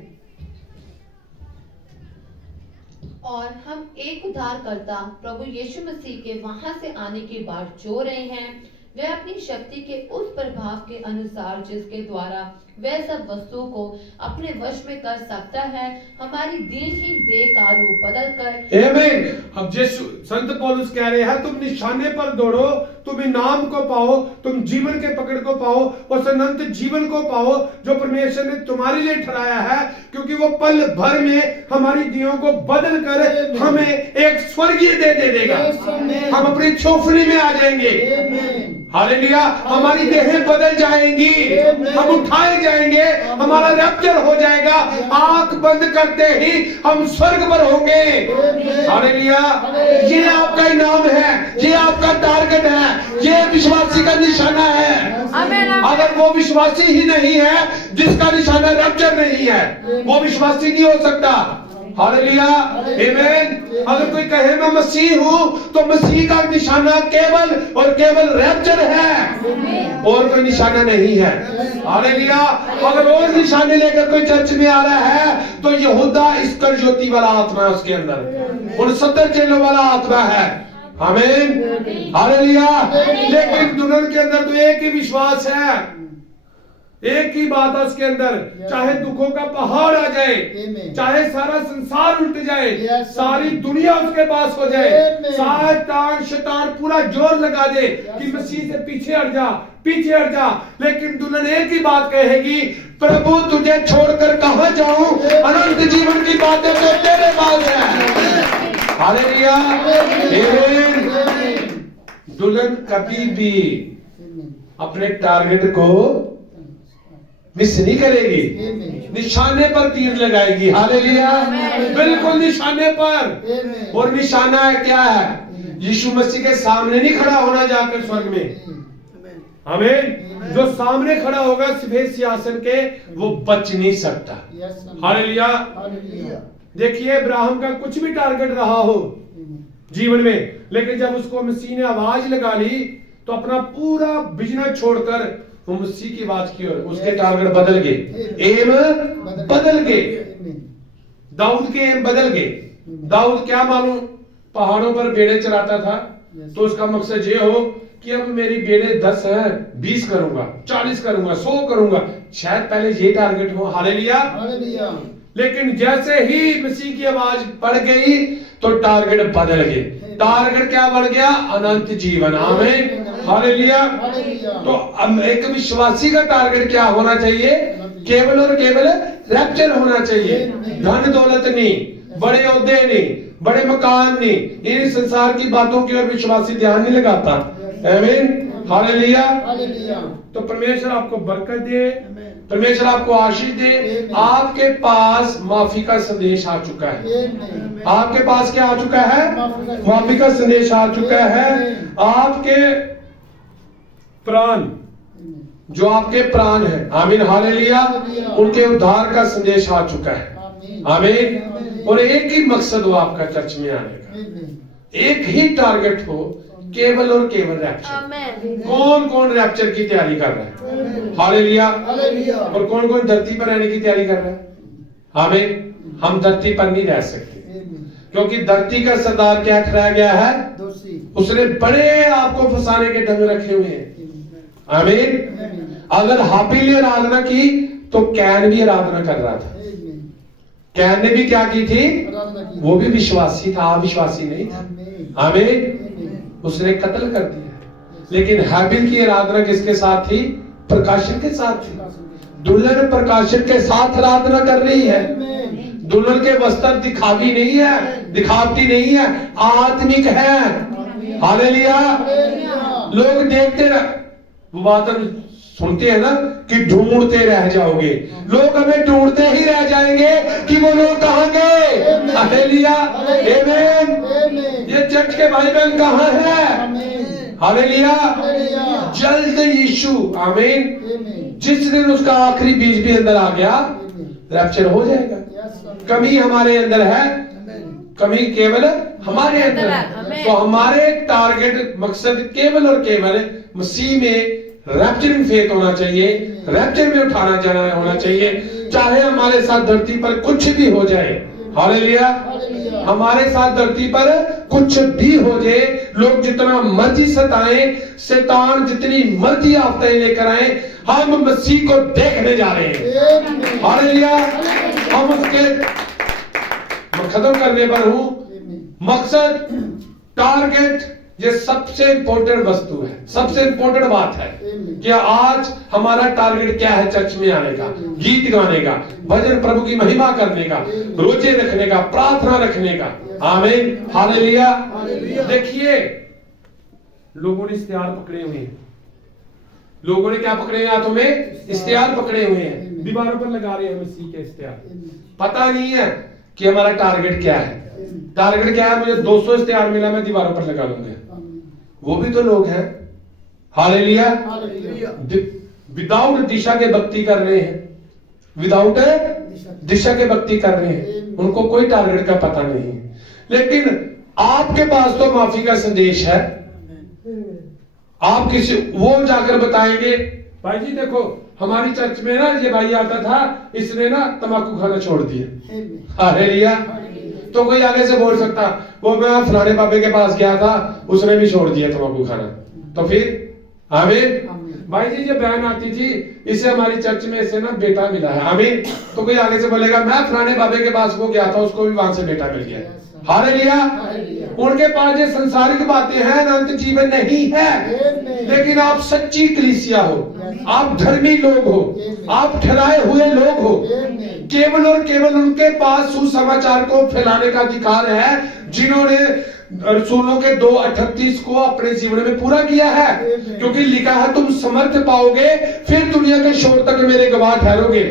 और हम एक उद्धारकर्ता प्रभु यीशु मसीह के वहां से आने की बाट जो रहे हैं, वह अपनी शक्ति के उस प्रभाव के अनुसार जिसके द्वारा वह सब वस्तुओं को अपने वश में कर सकता है, हमारी दीनहीन देह का रूप बदल कर। आमीन। अब यीशु संत पौलुस कह रहे हैं तुम निशाने पर दौड़ो, तुम इनाम को पाओ, तुम जीवन के पकड़ को पाओ और अनंत जीवन को पाओ जो परमेश्वर ने तुम्हारे लिए ठहराया है। क्योंकि वो पल भर में हमारी देहों को बदल कर हमें एक स्वर्गीय दे देगा। हम अपनी चौफनी में आ जाएंगे, हालेलुया। हमारी देहें बदल जाएंगी, हम उठाए जाएंगे, हमारा रैप्चर हो जाएगा। आंख बंद करते ही हम स्वर्ग पर होंगे, हालेलुया। ये आपका इनाम है, ये आपका टारगेट है, ये विश्वासी का निशाना है। अगर वो विश्वासी ही नहीं है, जिसका निशाना रैप्चर नहीं है, वो विश्वासी नहीं हो सकता, हालेलुया, आमीन। अगर कोई कहे मैं मसीह हूं तो मसीह का निशाना केवल और केवल रैप्चर है, और कोई निशाना नहीं है, हालेलुया। अगर और निशाने लेकर कोई चर्च में आ रहा है तो यहूदा इस्करियोती वाला आत्मा है उसके अंदर, उन 70 चेलों वाला आत्मा है, आमीन, हालेलुया। लेकिन दुल्हन के अंदर तो एक ही विश्वास है, एक ही बात है उसके अंदर। चाहे दुखों का पहाड़ आ जाए, चाहे सारा संसार उल्ट जाए, सारी दुनिया उसके पास हो जाए, शैतान पूरा जोर लगा दे कि मसीह से पीछे हट जा, पीछे हट जा, लेकिन दुल्हन एक ही बात कहेगी, प्रभु तुझे छोड़कर कहां जाऊं, अनंत जीवन की बातें तो तेरे पास है, हालेलुया, आमीन। दुल्हन कभी भी अपने टारगेट को मिस नहीं करेगी, निशाने पर तीर लगाएगी। हालेलुया, बिल्कुल निशाने पर। और निशाना है क्या है? यीशु मसीह के सामने नहीं खड़ा होना जाकर स्वर्ग में, आमीन। जो सामने खड़ा होगा सफेद सिंहासन के, वो बच नहीं सकता। हालेलुया। देखिए, अब्राहम का कुछ भी टारगेट रहा हो जीवन में, लेकिन जब उसको मसीह ने आवाज लगा ली तो अपना पूरा बिजनेस छोड़कर वो मसीह की बात की और उसके टारगेट बदल गए, एम बदल गए। दाऊद के एम बदल गए। दाऊद क्या मालूम पहाड़ों पर भेड़े चराता था, तो उसका मकसद ये हो कि अब मेरी भेड़े 10 है, 20 करूंगा, 40 करूंगा, 100 करूंगा, शायद पहले ये टारगेट हो। हालेलुया। लेकिन जैसे ही मसीह की आवाज पड़ गई तो टारगेट बदल गए। टारगेट क्या बढ़ गया? अनंत जीवन। आमीन। हालेलुया। तो अब एक विश्वासी का टारगेट क्या होना चाहिए? केवल और केवल रैप्चर होना चाहिए। धन दौलत नहीं, बड़े ओहदे नहीं, बड़े मकान नहीं, इन संसार की बातों की ओर विश्वासी ध्यान नहीं लगाता। आमीन। हालेलुया। तो परमेश्वर आपको बरकत दे, परमेश्वर आपको आशीष दे। आपके पास माफी का संदेश आ चुका है। आपके पास क्या आ चुका है? माफी का संदेश आ चुका है। आपके प्राण, जो आपके प्राण है, आमीन, हालेलुया, उनके उद्धार का संदेश आ चुका है। आमीन। और एक ही मकसद हो आपका चर्च में आने का, एक ही टारगेट हो, केवल और केवल रैप्चर। कौन कौन रैप्चर की तैयारी कर रहा है? हालेलुया। और कौन कौन धरती पर रहने की तैयारी कर रहा है? आमीन। हम धरती पर नहीं रह सकते, क्योंकि धरती का सरदार क्या ठहराया गया है? उसने बड़े आपको फंसाने के ढंग रखे हुए हैं। आमीन। अगर हाबिल ने आराधना की तो कैन भी आराधना कर रहा था। कैन ने भी क्या की थी? वो भी विश्वासी था, अविश्वासी नहीं था। आमीन। उसने कत्ल कर दिया। लेकिन हाबिल की आराधना किसके साथ थी? प्रकाशन के साथ थी। दुल्हन प्रकाशन के साथ आराधना कर रही है। दुल्हन के वस्त्र दिखावी नहीं है, दिखावटी नहीं है, आत्मिक है। हालेलुया। लोग देखते वो बात सुनते हैं ना कि ढूंढते रह जाओगे। लोग हमें ढूंढते ही रह जाएंगे कि वो लोग कहां गए। हालेलुया। आमीन। ये चर्च के भाई बहन कहां है? हालेलुया। जल्द यीशु, आमीन, जिस दिन उसका आखिरी बीज भी अंदर आ गया, रैप्चर हो जाएगा। कमी हमारे अंदर है, कमी केवल हमारे अंदर है। तो हमारे टारगेट, मकसद केवल और केवल मसीह में रैप्चरिंग फेथ होना चाहिए, रैप्चर में उठाना जाना होना चाहिए, चाहे हमारे साथ धरती पर कुछ भी हो जाए। हालेलुया। हमारे साथ धरती पर कुछ भी हो जाए, लोग जितना मर्जी सताएं, शैतान जितनी मर्जी आफतें लेकर आए, हम मसीह को देखने जा रहे हैं। हालेलुया। हम उसके खत्म करने पर हूं। मकसद, टारगेट, ये सबसे इंपॉर्टेंट वस्तु है, सबसे इंपॉर्टेंट बात है कि आज हमारा टारगेट क्या है? चर्च में आने का, गीत गाने का, भजन, प्रभु की महिमा करने का, रोजे रखने का, प्रार्थना रखने का। आमीन। हालेलुया। देखिए, लोगों ने इश्तिहार पकड़े हुए हैं। लोगों ने क्या पकड़े हैं? हाथों में इश्तिहार पकड़े हुए हैं, दीवारों पर लगा रहे हैं मसीह के इश्तिहार। पता नहीं है कि हमारा टारगेट क्या है। टारगेट क्या है? मुझे 200 इश्तिहार मिला, मैं दीवारों पर लगा लूंगा। वो भी तो लोग हैं। हालेलुया। विदाउट दिशा के भक्ति कर रहे हैं, विदाउट दिशा के भक्ति कर रहे हैं, उनको कोई टारगेट का पता नहीं है। लेकिन आपके पास तो माफी का संदेश है। आप किसी वो जाकर बताएंगे, भाई जी देखो हमारी चर्च में ना ये भाई आता था, इसने ना तंबाकू खाना छोड़ दिया। हालेलुया। तो कोई आगे से बोल सकता, वो मैं फलाने बाबे के पास गया था, उसने भी छोड़ दिया तंबाकू खाना। तो फिर आमीन। भाई जी ये बहन आती थी, इसे हमारी चर्च में इसे ना बेटा मिला है। आमीन। तो कोई आगे से बोलेगा, मैं फलाने बाबे के पास वो गया था, उसको भी वहां से बेटा मिल गया। हालेलुया। उनके पास ये संसारिक बातें हैं, अनंत जीवन नहीं है। लेकिन आप सच्ची कलीसिया हो, आप धर्मी लोग हो, आप ठहराए हुए लोग हो। केवल और केवल उनके पास सुसमाचार को फैलाने का अधिकार है जिन्होंने रसूलों के 2:38 को अपने जीवन में पूरा किया है, क्योंकि लिखा है तुम समर्थ पाओगे फिर दुनिया के छोर तक मेरे गवाह ठहरोगे।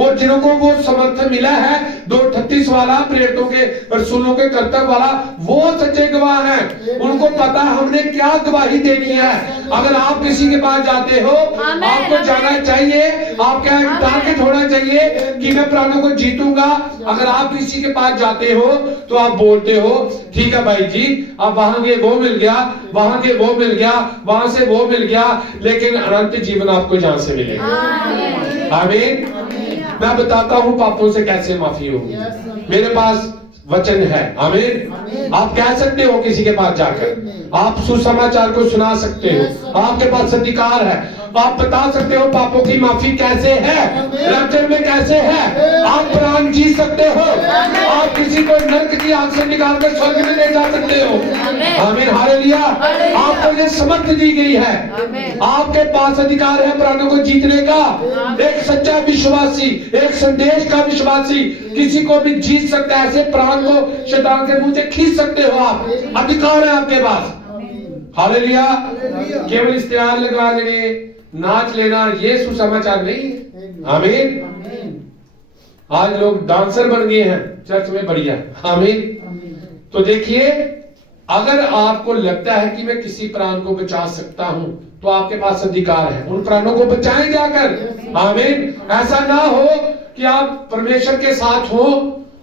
और जिनको वो समर्थ मिला है 2:38 वाला, प्रेरितों के रसूलों के कर्तव्य वाला, वो सच्चे गवाह हैं। उनको पता हमने क्या गवाही देनी है। अगर आप किसी के पास जाते हो, आपको जाना चाहिए, आप क्या टारगेट होना चाहिए कि मैं प्राणों को जीतूंगा। अगर आप किसी के पास जाते हो तो आप बोलते हो ठीक है भाई जी, अब वहां के वो मिल गया, वहां के वो मिल गया, वहां से वो मिल गया, लेकिन अनंत जीवन आपको जहां से मिलेगा। आमीन। मैं बताता हूं पापों से कैसे माफी होगी। मेरे पास वचन है। आमीन। आप कह सकते हो किसी के पास जाकर, आप सुसमाचार को सुना सकते हो, आपके पास अधिकार है। आप बता सकते हो पापों की माफी कैसे है, रैप्चर में कैसे है। आप प्राण जीत सकते हो, आप किसी को नरक की आग से निकाल कर स्वर्ग में ले जा सकते हो। आमीन। हालेलुया। आपको ये समर्थ दी गई है, आपके पास अधिकार है प्राणों को जीतने का। एक सच्चा विश्वासी, एक संदेश का विश्वासी किसी को भी जीत सकता है। ऐसे प्राण को शैतान के मुंह से खींच सकते हो आप, अधिकार है आपके पास। हालेलुया। केवल इश्तिहार लगा लेने, नाच लेना, ये सुसमाचार नहीं है। आमीन। आज लोग डांसर बन गए हैं चर्च में, बढ़िया। आमीन। तो देखिए, अगर आपको लगता है कि मैं किसी प्राण को बचा सकता हूं तो आपके पास अधिकार है, उन प्राणों को बचाएं जाकर। आमीन। ऐसा ना हो कि आप परमेश्वर के साथ हो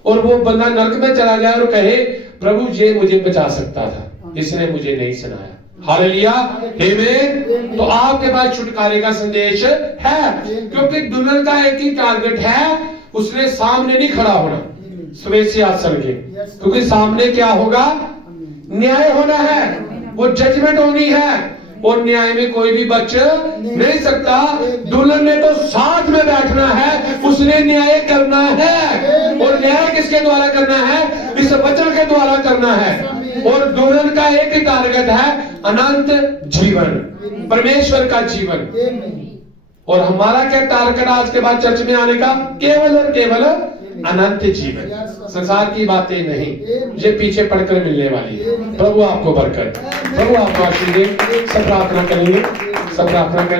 और वो बंदा नरक में चला जाए और कहे प्रभु ये मुझे बचा सकता था, इसने मुझे नहीं सुनाया। हालेलुया। आमीन। तो आपके पास छुटकारे का संदेश है, क्योंकि दुल्हन का एक ही टारगेट है, उसने सामने नहीं खड़ा होना स्वेसी आसन के, क्योंकि सामने क्या होगा, न्याय होना है, वो जजमेंट होनी है, और न्याय में कोई भी बच नहीं सकता। दुल्हन ने तो साथ में बैठना है, उसने न्याय करना है, और न्याय किसके द्वारा करना है, इस वचन के द्वारा करना है। और दुल्हन का एक ही टारगेट है, अनंत जीवन, परमेश्वर का जीवन। और हमारा क्या टारगेट आज के बाद चर्च में आने का, केवल और केवल अनंत जीवन, संसार की बातें नहीं, ये पीछे पढ़कर मिलने वाली है। प्रभु आपको बरकत, प्रभु आपको आशीष दे। सब प्रार्थना करेंगे, सब प्रार्थना करेंगे।